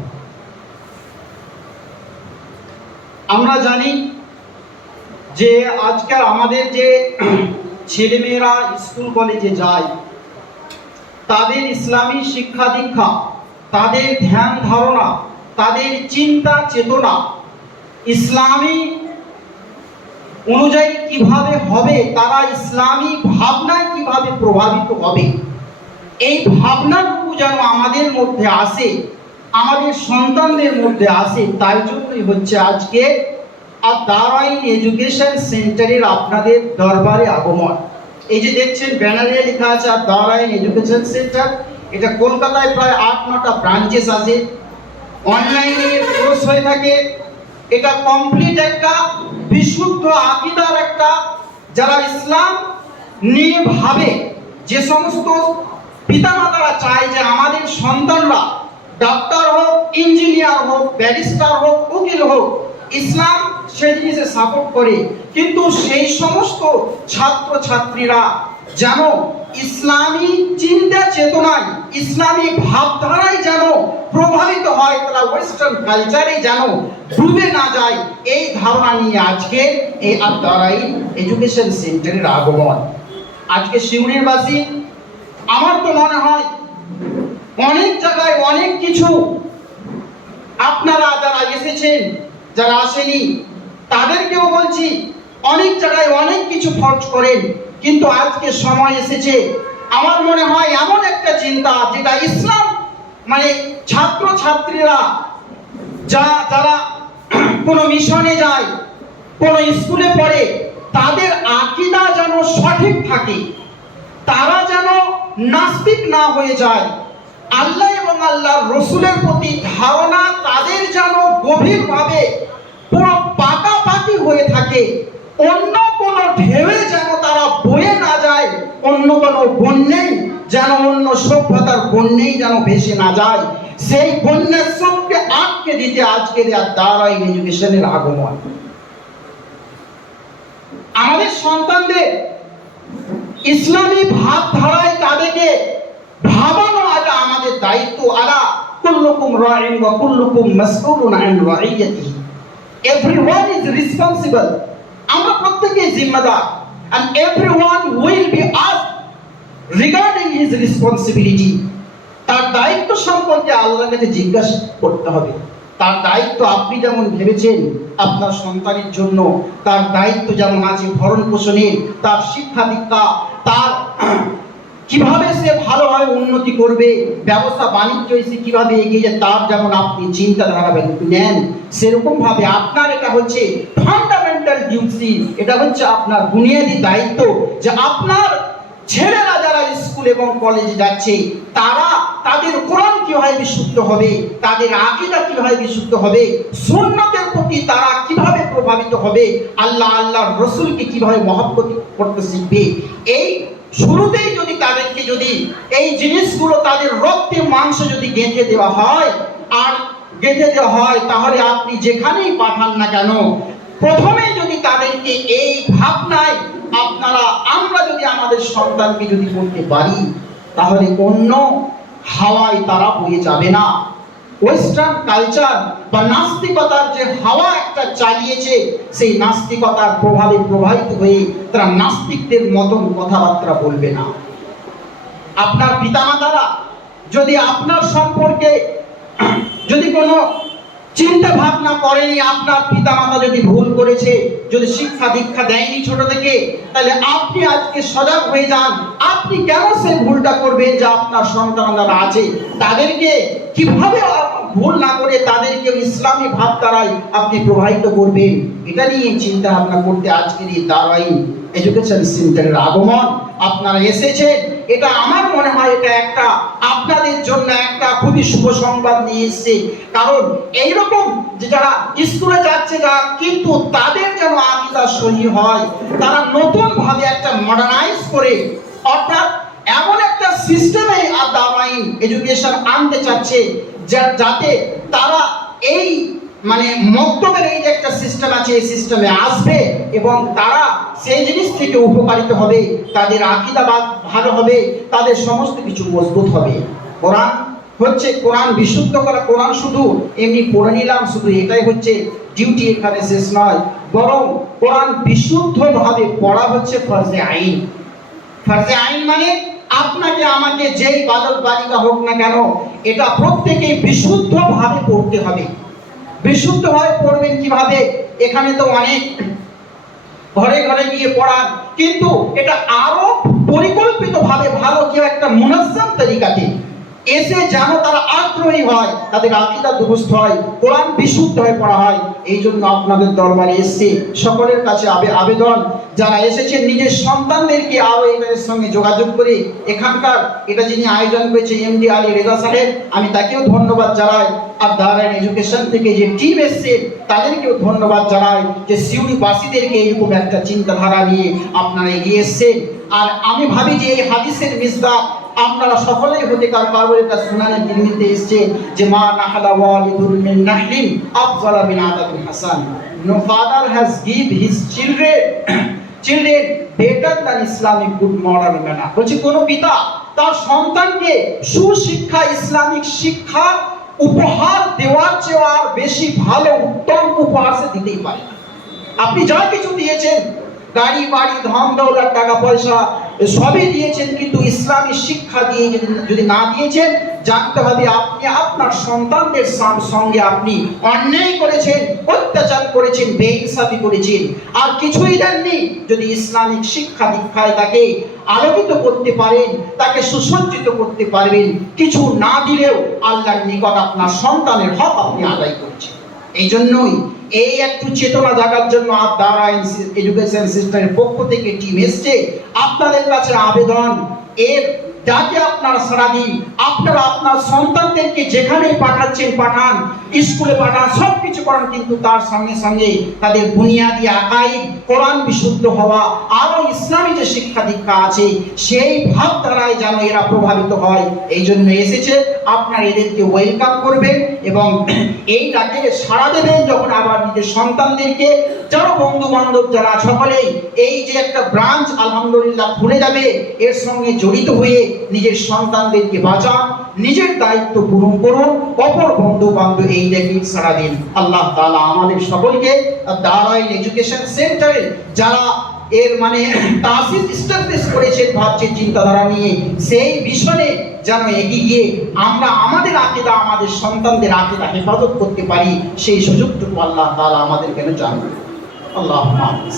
আমরা জানি যে আজকাল আমাদের যে ছেলেমেয়েরা স্কুল কলেজে যায়, তাদের ইসলামী শিক্ষা দীক্ষা, তাদের ধ্যান ধারণা, তাদের চিন্তা চেতনা ইসলামী অনুযায়ী কিভাবে হবে, তারা ইসলামী ভাবনায় কিভাবে প্রভাবিত হবে, এই ভাবনাটুকু যেন আমাদের মধ্যে আসে, আমাদের সন্তানদের মধ্যে আসে। তাই জন্যই হচ্ছে আজকে দাওরাইন এডুকেশন সেন্টারের আপনাদের দরবারে আগমন। এই যে দেখছেন ব্যানারে লেখা আছে দাওরাইন এডুকেশন সেন্টার, এটা কলকাতায় প্রায় 8-9টা ব্রাঞ্চেস আছে, অনলাইনে কোর্স হয়ে থাকে। এটা কমপ্লিট একটা বিশুদ্ধ আকীদার একটা, যারা ইসলাম নিয়ে ভাবে, যে সমস্ত পিতামাতারা চায় যে আমাদের সন্তানরা ডাক্তার হোক, ইঞ্জিনিয়ার হোক, ব্যারিস্টার হোক, উকিল হোক, ইসলাম সেই জিনিসে সাপোর্ট করে, কিন্তু সেই সমস্ত ছাত্রছাত্রীরা যেন ইসলামী চিন্তা চেতনায়, ইসলামী ভাবধারায় যেন প্রভাবিত হয়, তারা ওয়েস্টার্ন কালচারে যেন ডুবে না যায়, এই ধারণা নিয়ে আজকে এই দাওরাইন এডুকেশন সেন্টারের আগমন। আজকে সিউড়ির বাসী, আমার তো মনে হয় অনেক জায়গায় অনেক কিছু আপনারা যারা এসেছেন, যারা আসেনি তাদেরকেও বলছি, অনেক জায়গায় অনেক কিছু খরচ করেন, কিন্তু আজকে সময় এসেছে আমার মনে হয় এমন একটা চিন্তা, যেটা ইসলাম মানে ছাত্রছাত্রীরা যারা কোনো মিশনে যায়, কোনো স্কুলে পড়ে, তাদের আকীদা যেন সঠিক থাকে, তারা যেন নাস্তিক না হয়ে যায়, আল্লাহ এবং আল্লাহর রসুলের প্রতি ধারণা তাদের যেন গভীরভাবে পুরো পাকাপাকি হয়ে থাকে, অন্য কোনো ঢেউয়ে যেন তারা বয়ে না যায়, অন্য কোনো বন্যেই যেন, অন্য সভ্যতার বন্যেই যেন ভেসে না যায়, সেই বন্যার স্রোতকে আটকে দিতে আজকের দারাইন এডুকেশনের আগমন। আমাদের সন্তানদের ইসলামী ভাবধারায় তাদেরকে ভাবানো আলা আমাদের দায়িত্ব। আলা কুল্লুকুম রাইন ওয়া কুল্লুকুম মাসউলুন আন রাইয়াতিহি, এভরিওয়ান ইজ রেসপন্সিবল, আমরা প্রত্যেকেই জিম্মেদার, and everyone will be asked regarding his responsibility। তার দায়িত্ব সম্পর্কে আল্লাহর কাছে জিজ্ঞাসা করতে হবে। তার দায়িত্ব আপনি যেমন ভেবেছেন আপনার সন্তানের জন্য, তার দায়িত্ব যেমন আছে ভরণ পোষণের, তার শিক্ষা দীক্ষা, তার কিভাবে সে ভালোভাবে উন্নতি করবে, ব্যবসা বাণিজ্য সে কিভাবে এগিয়ে যায়, তার যেমন আপনি চিন্তাধারা নেন, সেরকম ভাবে আপনার এটা হচ্ছে ফান্ডামেন্টাল ডিউটি, এটা হচ্ছে আপনার বুনিয়াদি দায়িত্ব যে আপনার ছেলেরা যারা স্কুল এবং কলেজে যাচ্ছে তারা তাদের কোরআন কিভাবে বিশুদ্ধ হবে, তাদের আকীদা কিভাবে বিশুদ্ধ হবে, সুন্নতের প্রতি তারা কিভাবে প্রভাবিত হবে, আল্লাহর রাসূলকে কিভাবে মহব্বত করতে শিখবে। এই শুরুতেই যদি তাদেরকে যদি এই জিনিসগুলো তাদের রক্তে মাংসে যদি গেঁথে দেওয়া হয় তাহলে আপনি যেখানেই পাঠান না কেন, প্রথমে যদি তাদেরকে এই ভাবনায় আমরা যদি আমাদের সন্তানকে যদি করতে পারি, তাহলে অন্য হাওয়ায় তারা বয়ে যাবে না। ওয়েস্টার্ন কালচার বা নাস্তিকতার যে হাওয়া একটা চালিয়েছে, সেই নাস্তিকতার প্রভাবে প্রভাবিত হয়ে তারা নাস্তিকদের মতন কথাবার্তা বলবে না। আপনার পিতামাতারা যদি আপনার সম্পর্কে যদি কোনো চিন্তা ভাবনা করেনি, আপনার পিতামাতা যদি ভুল করেছে, যদি শিক্ষা দীক্ষা দেয়নি ছোট থেকে, তাহলে আপনি আজকে সজাগ হয়ে যান। আপনি কেন সেই ভুলটা করবেন যে আপনার সন্তানরা আছে, তাদেরকে কিভাবে ভুল না করে তাদেরকে ইসলামী ভাবধারায় আপনি প্রভাবিত করবেন, এটা নিয়ে চিন্তা ভাবনা করতে আজকের এই দারাইন এডুকেশন সেন্টারের আগমন। আপনারা এসেছেন, এটা আমার মনে হয় এটা একটা আপনাদের জন্য একটা খুবই শুভ সংবাদ নিয়ে এসেছে। কারণ এইরকম যে যারা স্কুলে যাচ্ছে কিন্তু তাদের যেন আকীদা সহি হয়, তারা নতুন ভাবে একটা মডার্নাইজ করে, অর্থাৎ এমন একটা সিস্টেমে দারাইন এডুকেশন আনতে চাচ্ছে যাতে তারা এই মক্তবের এই যে একটা সিস্টেম আছে, এই সিস্টেমে আসবে এবং তারা সেই জিনিস থেকে উপকারিত হবে, তাদের আকীদা ভালো হবে, তাদের সমস্ত কিছু মজবুত হবে। কোরআন বিশুদ্ধ করা, কোরআন শুধু এমনি পড়ে নিলাম শুধু এটাই হচ্ছে ডিউটি, এখানে শেষ নয়, বরং কোরআন বিশুদ্ধভাবে পড়া হচ্ছে ফরজে আইন। ফরজে আইন মানে আপনাকে আমাকে যেই বালক বালিকা হোক না কেন, এটা প্রত্যেকেই বিশুদ্ধভাবে পড়তে হবে। বিশুদ্ধভাবে পড়বেন কিভাবে? এখানে তো অনেক ঘরে ঘরে গিয়ে পড়ান, কিন্তু এটা আরো পরিকল্পিতভাবে ভালো কেউ একটা মুনাজ্জাম তরিকাতে এসে যেন তারা আগ্রহী হয়, তাদের আকীদা দুরুস্ত হয়, কোরআন বিশুদ্ধ হয়ে পড়া হয়। এই জন্য আপনাদের দরবারে এসেছি, সকলের কাছে আবেদন, যারা এসেছেন নিজের সন্তানদেরকে আরো এদের সঙ্গে যোগাযোগ করে এখানকার এটা যিনি আয়োজন করেছে এমডি আলী রেজা সাহেব, আমি তাকেও ধন্যবাদ জানাই। আর দারাইন এডুকেশন থেকে যে টিম এসছে তাদেরকেও ধন্যবাদ জানাই যে সিউড়িবাসীদেরকে এরকম একটা চিন্তাধারা নিয়ে আপনারা এগিয়ে এসছেন। আর আমি ভাবি যে এই হাদিসের মিসদাক আপনারা সকলেই হতে কারবার এটা সুনানে তিরমিজিতে এসেছে যে মা নাহালা ওয়ালিদুন মিন নাহলিন আফজালা মিন আদাবিল হাসান, no father has give his children better than Islamic good moral manner. বলছে কোনো পিতা তার সন্তানকে সুশিক্ষা, ইসলামিক শিক্ষা উপহার দেওয়ার চেয়ে আর বেশি ভালো উত্তম উপহার সে দিতেই পারে না। আপনি যা কিছু দিয়েছেন, গাড়ি বাড়ি ধন দৌলত টাকা পয়সা সবই দিয়েছেন, কিন্তু ইসলামী শিক্ষা দিয়ে যদি না দিয়েছেন, জানতে হবে আপনি আপনার সন্তানদের সঙ্গে আপনি অন্যায় করেছেন, অত্যাচার করেছেন, বেইনসাফি করেছেন, আর কিছুই দেননি। যদি ইসলামিক শিক্ষা দীক্ষায় তাকে আলোকিত করতে পারেন, তাকে সুসজ্জিত করতে পারবেন, কিছু না দিলেও আল্লাহর নিকট আপনার সন্তানের হক আপনি আদায় করছেন। এই জন্যই এই একটু চেতনা জাগার জন্য দ্বারা এডুকেশন সিস্টেমের পক্ষ থেকে টিম এসছে। আপনাদের কাছে আবেদন, এর যাতে আপনারা সারা দিন আপনারা আপনার সন্তানদেরকে যেখানেই পাঠাচ্ছেন পাঠান, স্কুলে পাঠান, সব কিছু করেন, কিন্তু তার সঙ্গে সঙ্গে তাদের বুনিয়াদি আকাইদ, কোরআন বিশুদ্ধ হওয়া, আরো ইসলামী যে শিক্ষা দীক্ষা আছে সেই ভাব দ্বারাই যেন এরা প্রভাবিত হয়। এই জন্য এসেছে, আপনারা এদেরকে ওয়েলকাম করবেন এবং এই ডাকে সাড়া দেবেন যখন আবার নিজের সন্তানদেরকে, যারা বন্ধু বান্ধব যারা সকলেই এই যে একটা ব্রাঞ্চ আলহামদুলিল্লাহ খুলে যাবে, এর সঙ্গে জড়িত হয়ে নিজের সন্তানদেরকে বাঁচান, নিজের দায়িত্ব পূরণ করুন, অপর বন্ধু বান্ধব এই ডেকে সাড়া দিন। আল্লাহ তাআলা আমাদের সকলকে দারাইন এডুকেশন সেন্টারে যারা এর মানে তাসিস এস্টাবলিশ করেছে ভাবছেন চিন্তাধারা নিয়ে, সেই বিষয়ে যেন এগিয়ে গিয়ে আমরা আমাদের আকীদা, আমাদের সন্তানদের আকীদা হেফাজত করতে পারি, সেই সুযোগটুকু আল্লাহ তাআলা আমাদের কেন চান। আল্লাহুম্মা আমিন।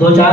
2-4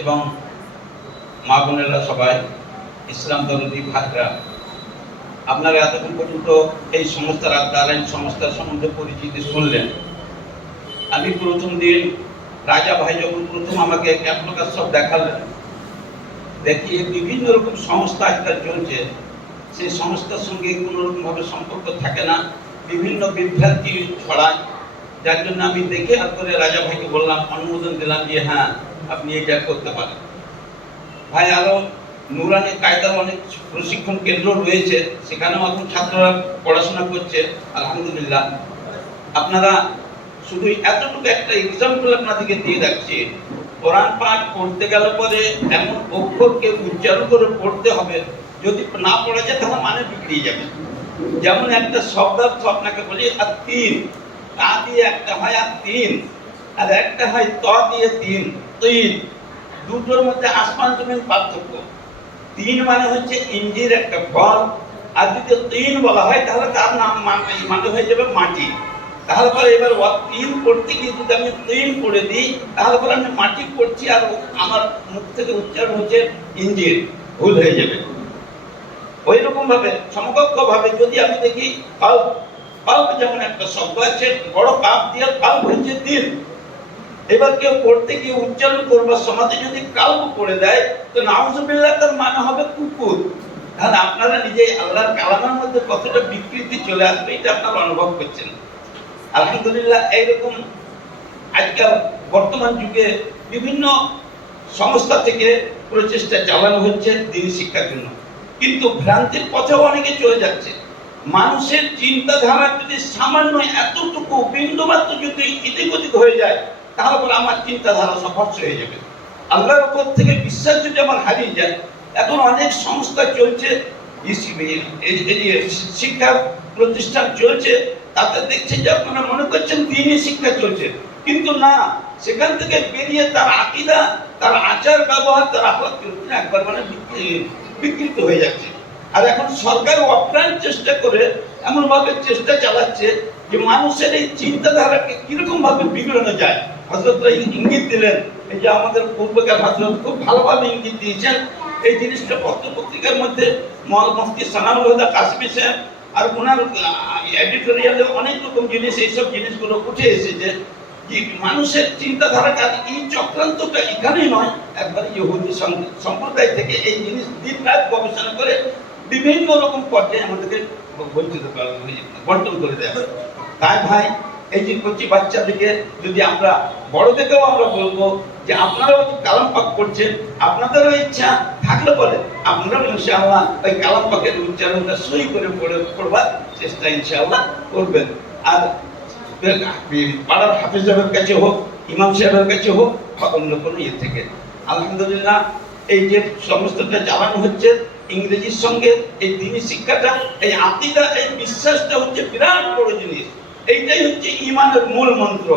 এবং মা বোনেরা সবাই, ইসলাম দরদি ভাইরা, আপনারা এতক্ষণ পর্যন্ত এই সংস্থার দারাইন সংস্থার সম্বন্ধে পরিচিতি শুনলেন। আমি প্রথম দিন রাজা ভাই যখন প্রথম আমাকে ক্যাম্পাস সব দেখালেন, দেখিয়ে বিভিন্ন রকম সংস্থা আজকাল চলছে, সেই সংস্থার সঙ্গে কোনো রকমভাবে সম্পর্ক থাকে না, বিভিন্ন বিভ্রান্তি ছড়ায়, যার জন্য আমি দেখে আর করে রাজা ভাইকে বললাম, অনুমোদন দিলাম যে হ্যাঁ আপনি এটা করতে পারেন। ভাই আরও নুরানি কায়দার অনেক প্রশিক্ষণ কেন্দ্র রয়েছে, সেখানেও এখন ছাত্ররা পড়াশোনা করছে আলহামদুলিল্লাহ। আপনারা শুধু এতটুকু একটা এক্সাম্পল আপনাদেরকে দিয়ে রাখছি, কোরআন পাঠ পড়তে গেলে পরে এমন অক্ষরকে উচ্চারণ করে পড়তে হবে, যদি না পড়া যায় তাহলে মানে বিগড়িয়ে যাবে। যেমন একটা শব্দার্থ আপনাকে বলি, আর তিন, তা দিয়ে একটা হয় আর তিন, আর একটা হয় ত দিয়ে তিন, তিন, দুটোর মধ্যে আসমান জমিন পার্থক্য। তিন মানে হচ্ছে ইঞ্জির একটা ফল, আর যদি তিন বলা হয় তাহলে তার নাম মানে হয়ে যাবে মাটি। তাহলে পরে এবার তিন পড়তে গিয়ে যদি আমি তিন পড়ে দিই, তাহলে পরে আমি মাটি পড়ছি আর আমার মুখ থেকে উচ্চারণ হচ্ছে ইঞ্জির। ভুল হয়ে যাবে। ওই রকম ভাবে সমকক্ষ ভাবে যদি আমি দেখি কাল্প, কাল্প যেমন একটা শব্দ আছে, বড় কাপ দিয়ে কাল্প হচ্ছে দিল। এবার কেউ পড়তে গিয়ে উচ্চারণ করবার সমাজে যদি কাল্প করে দেয় তো নাউজুবিল্লাহ তার মানে হবে কুকুর। তাহলে আপনারা নিজে আল্লাহর কালামের মধ্যে কতটা বিকৃতি চলে আসবে এটা আপনারা অনুভব করছেন। আলহামদুলিল্লাহ এইরকম আজকাল বর্তমান যুগে বিভিন্ন সংস্থা থেকে প্রচেষ্টা চালানো হচ্ছে দ্বীনি শিক্ষার জন্য, কিন্তু ভ্রান্তির পথেও অনেকে চলে যাচ্ছে। মানুষের চিন্তাধারা যদি সামান্য এতটুকু বিন্দুমাত্র যদি এদিক ওদিক হয়ে যায় তাহলে পরে আমার চিন্তাধারা সফল হয়ে যাবে। আল্লাহর উপর থেকে বিশ্বাস যদি আমার হারিয়ে যায়। এখন অনেক সংস্থা চলছে, শিক্ষা প্রতিষ্ঠান চলছে, তাতে দেখছেন যে আপনারা মনে করছেন দ্বীনি শিক্ষা চলছে, কিন্তু না, সেখান থেকে বেরিয়ে তার আকীদা, তার আচার ব্যবহার, তার আখলাক চরিত্র একবার মানে বিকৃত হয়ে যাচ্ছে। আর এখন সরকার অপ্রাণ চেষ্টা করে এমন ভাবে চেষ্টা চালাচ্ছে যে মানুষের এই চিন্তাধারাকে কিরকম ভাবে বিগড়ানো যায়। হযরতরা ইঙ্গিত দিলেন, এই যে আমাদের পূর্বকার হযরত খুব ভালোভাবে ইঙ্গিত দিয়েছেন। এই জিনিসটা পত্রিকার মধ্যে মুফতি সানাউল হুদা কাসমি সাহেব আর ওনার এডিটোরিয়ালে অনেক রকম জিনিস, এইসব জিনিসগুলো উঠে এসেছে যে মানুষের চিন্তাধারাটা এই চক্রান্তটা এখানেই নয়, একবার ইহুদি সম্প্রদায় থেকে এই জিনিস দিন রাত গবেষণা করে বিভিন্ন রকম পর্যায়ে আমাদেরকে বন্টন করে দেয়। তাই ভাই, এই যে কচি বাচ্চাদেরকে যদি আমরা বড়দেরকেও আমরা বলবো যে আপনারাও কালাম পাক করছেন, আপনাদেরও ইচ্ছা থাকলে পরে আপনারাও ইনশাআল্লাহ ওই কালাম পাকের উচ্চারণটা সহি করে পড়বার চেষ্টা ইনশাআল্লাহ করবেন। আর পাড়ার হাফেজ সাহেবের কাছে হোক, ইমাম সাহেবের কাছে হোক বা অন্য কোনো ইয়ে থেকে, আলহামদুলিল্লাহ এই যে সমস্তটা চালানো হচ্ছে ইংরেজির সঙ্গে এই দ্বীনি শিক্ষাটা, এই আকীদা, এই বিশ্বাসটা হচ্ছে বিরাট বড় জিনিস। এইটাই হচ্ছে ঈমানের মূল মন্ত্র।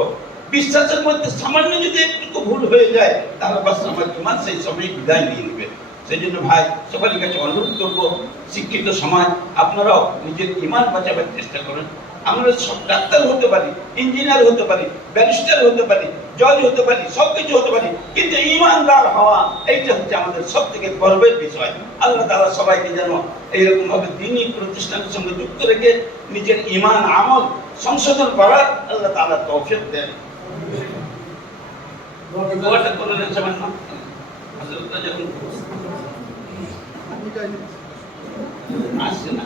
বিশ্বাসের মধ্যে সামান্য যদি একটু ভুল হয়ে যায় তাহলে বাস আমার ঈমান সেই সময় বিদায় নিয়ে নেবে। সেই জন্য ভাই সবার কাছে অনুরোধ করবো, শিক্ষিত সমাজ আপনারাও নিজের ঈমান বাঁচাবার চেষ্টা করেন। আমরা সব ডাক্তার হতে পারি, ইঞ্জিনিয়ার হতে পারি, ব্যারিস্টার হতে পারি, জজ হতে পারি, সব কিছু হতে পারি, কিন্তু ঈমানদার হওয়া এইটা হচ্ছে আমাদের সব থেকে গর্বের বিষয়। আল্লাহ তাআলা সবাইকে যেন এইরকম ভাবে দ্বীনি প্রতিষ্ঠানের সঙ্গে যুক্ত রেখে নিজের ঈমান আমল সংশোধন করার আল্লাহ তাআলা তৌফিক দেন। দোয়াটা করে নেন সবাই না, হযরতরা যখন আসেন না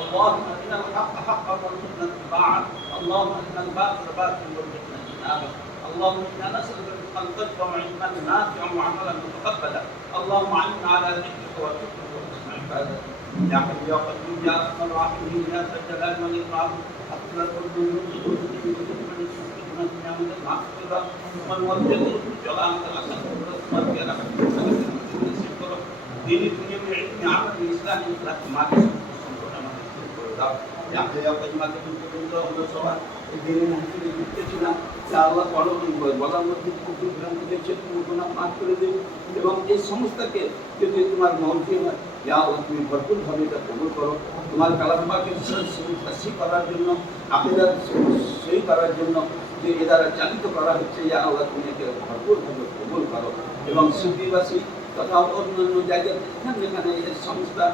اللهم ارنا الحق حقا وارزقنا اتباعه، اللهم ارنا الباطل باطلا وارزقنا اجتنابه، اللهم انا نسالك رزقا طيبا وعلما نافعا وعملا متقبلا، اللهم اعنا على ذكرك وشكرك وحسن عبادتك. يا حي يا قيوم يا ارحم الراحمين يا ذا الجلال والاكرام، اغفر لنا من وجد جلال الاسد والكرم دين الدنيا بعلم عمل الاسلام اخلاق ما يا حي يا قيوم আল্লাহ বলার মধ্যে ভুল ভ্রান্তি দেখছে তুমি গুনাহ মাফ করে দেবে এবং এই সংস্থাকে যদি তোমার মৌলকি হয় ইয়া আল্লাহ তুমি ভরপুরভাবে এটা কবুল করো তোমার কালাম পাকের সহি করার জন্য আপনাদের সহি করার জন্য যে এ দ্বারা চালিত করা হচ্ছে ইয়া আল্লাহ তুমি একে ভরপুরভাবে কবুল করো এবং সুফিবাসী তথা অন্যান্য জায়গায় যেখানে যেখানে এর সংস্থা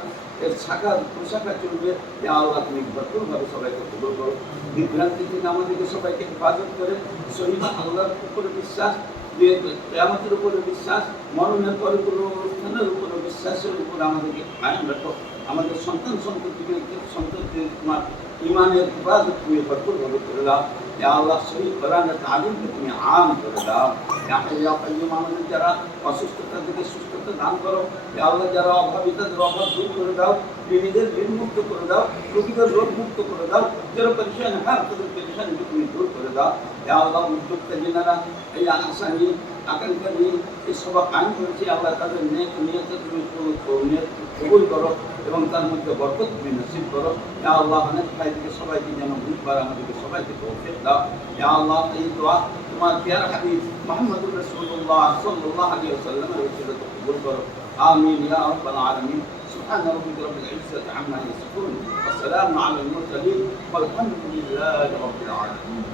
এর শাখা প্রশাখা চলবে ইয়া আল্লাহ তুমি ভরপুরভাবে সবাইকে কবুল করো বিভ্রান্তি থেকে আমাদেরকে সবাইকে হেফাজত করে সহিহ আল্লাহর উপরে বিশ্বাস যে কিয়ামতের উপরে বিশ্বাস মরণের পরে কোনো অনুষ্ঠানের উপরে বিশ্বাসের উপরে আমাদেরকে কায়েম রাখো আমাদের সন্তান সন্ততির তোমার ইমানের হেফাজত তুমি ভরপুরভাবে করে দাও ইয়া আল্লাহ সহি কোরআনের তালিমকে তুমি আম করে দাও ইয়া কাইয়্যুম আমাদের যারা অসুস্থতা থেকে সুস্থতা দান করো ইয়া আল্লাহ যারা অভাবী তাদের অভাব দূর করে দাও ঋণীদের ঋণ মুক্ত করে দাও রোগীদের রোগ মুক্ত করে দাও যারা পেরেশান হয় তাদের পেরেশানিকে তুমি দূর করে দাও ইয়া আল্লাহ উদ্যোক্তা যিনারা এই আশা নিয়ে আকাঙ্ক্ষা নিয়ে এই সভা কায়েম করেছে আল্লাহ তাদের নেক নিয়তে তুমি কবুল করো এবং তার মধ্যে বরকত তুমি নসিব করো ইয়া আল্লাহ অনেক ভাই থেকে সবাইকে যেন বুঝবার আমাদেরকে সবাইকে তৌফিক দাও ইয়া আল্লাহ এই দোয়া তোমার প্যারা হাবিব মুহাম্মদুর রাসূলুল্লাহ সাল্লাল্লাহু আলাইহি ওয়াসাল্লামের ওসিলাতে কবুল করো আমিন ইয়া রাব্বাল আলামিন سبحان ربك رب العزة عما يصفون والسلام على المرسلين والحمد لله رب العالمين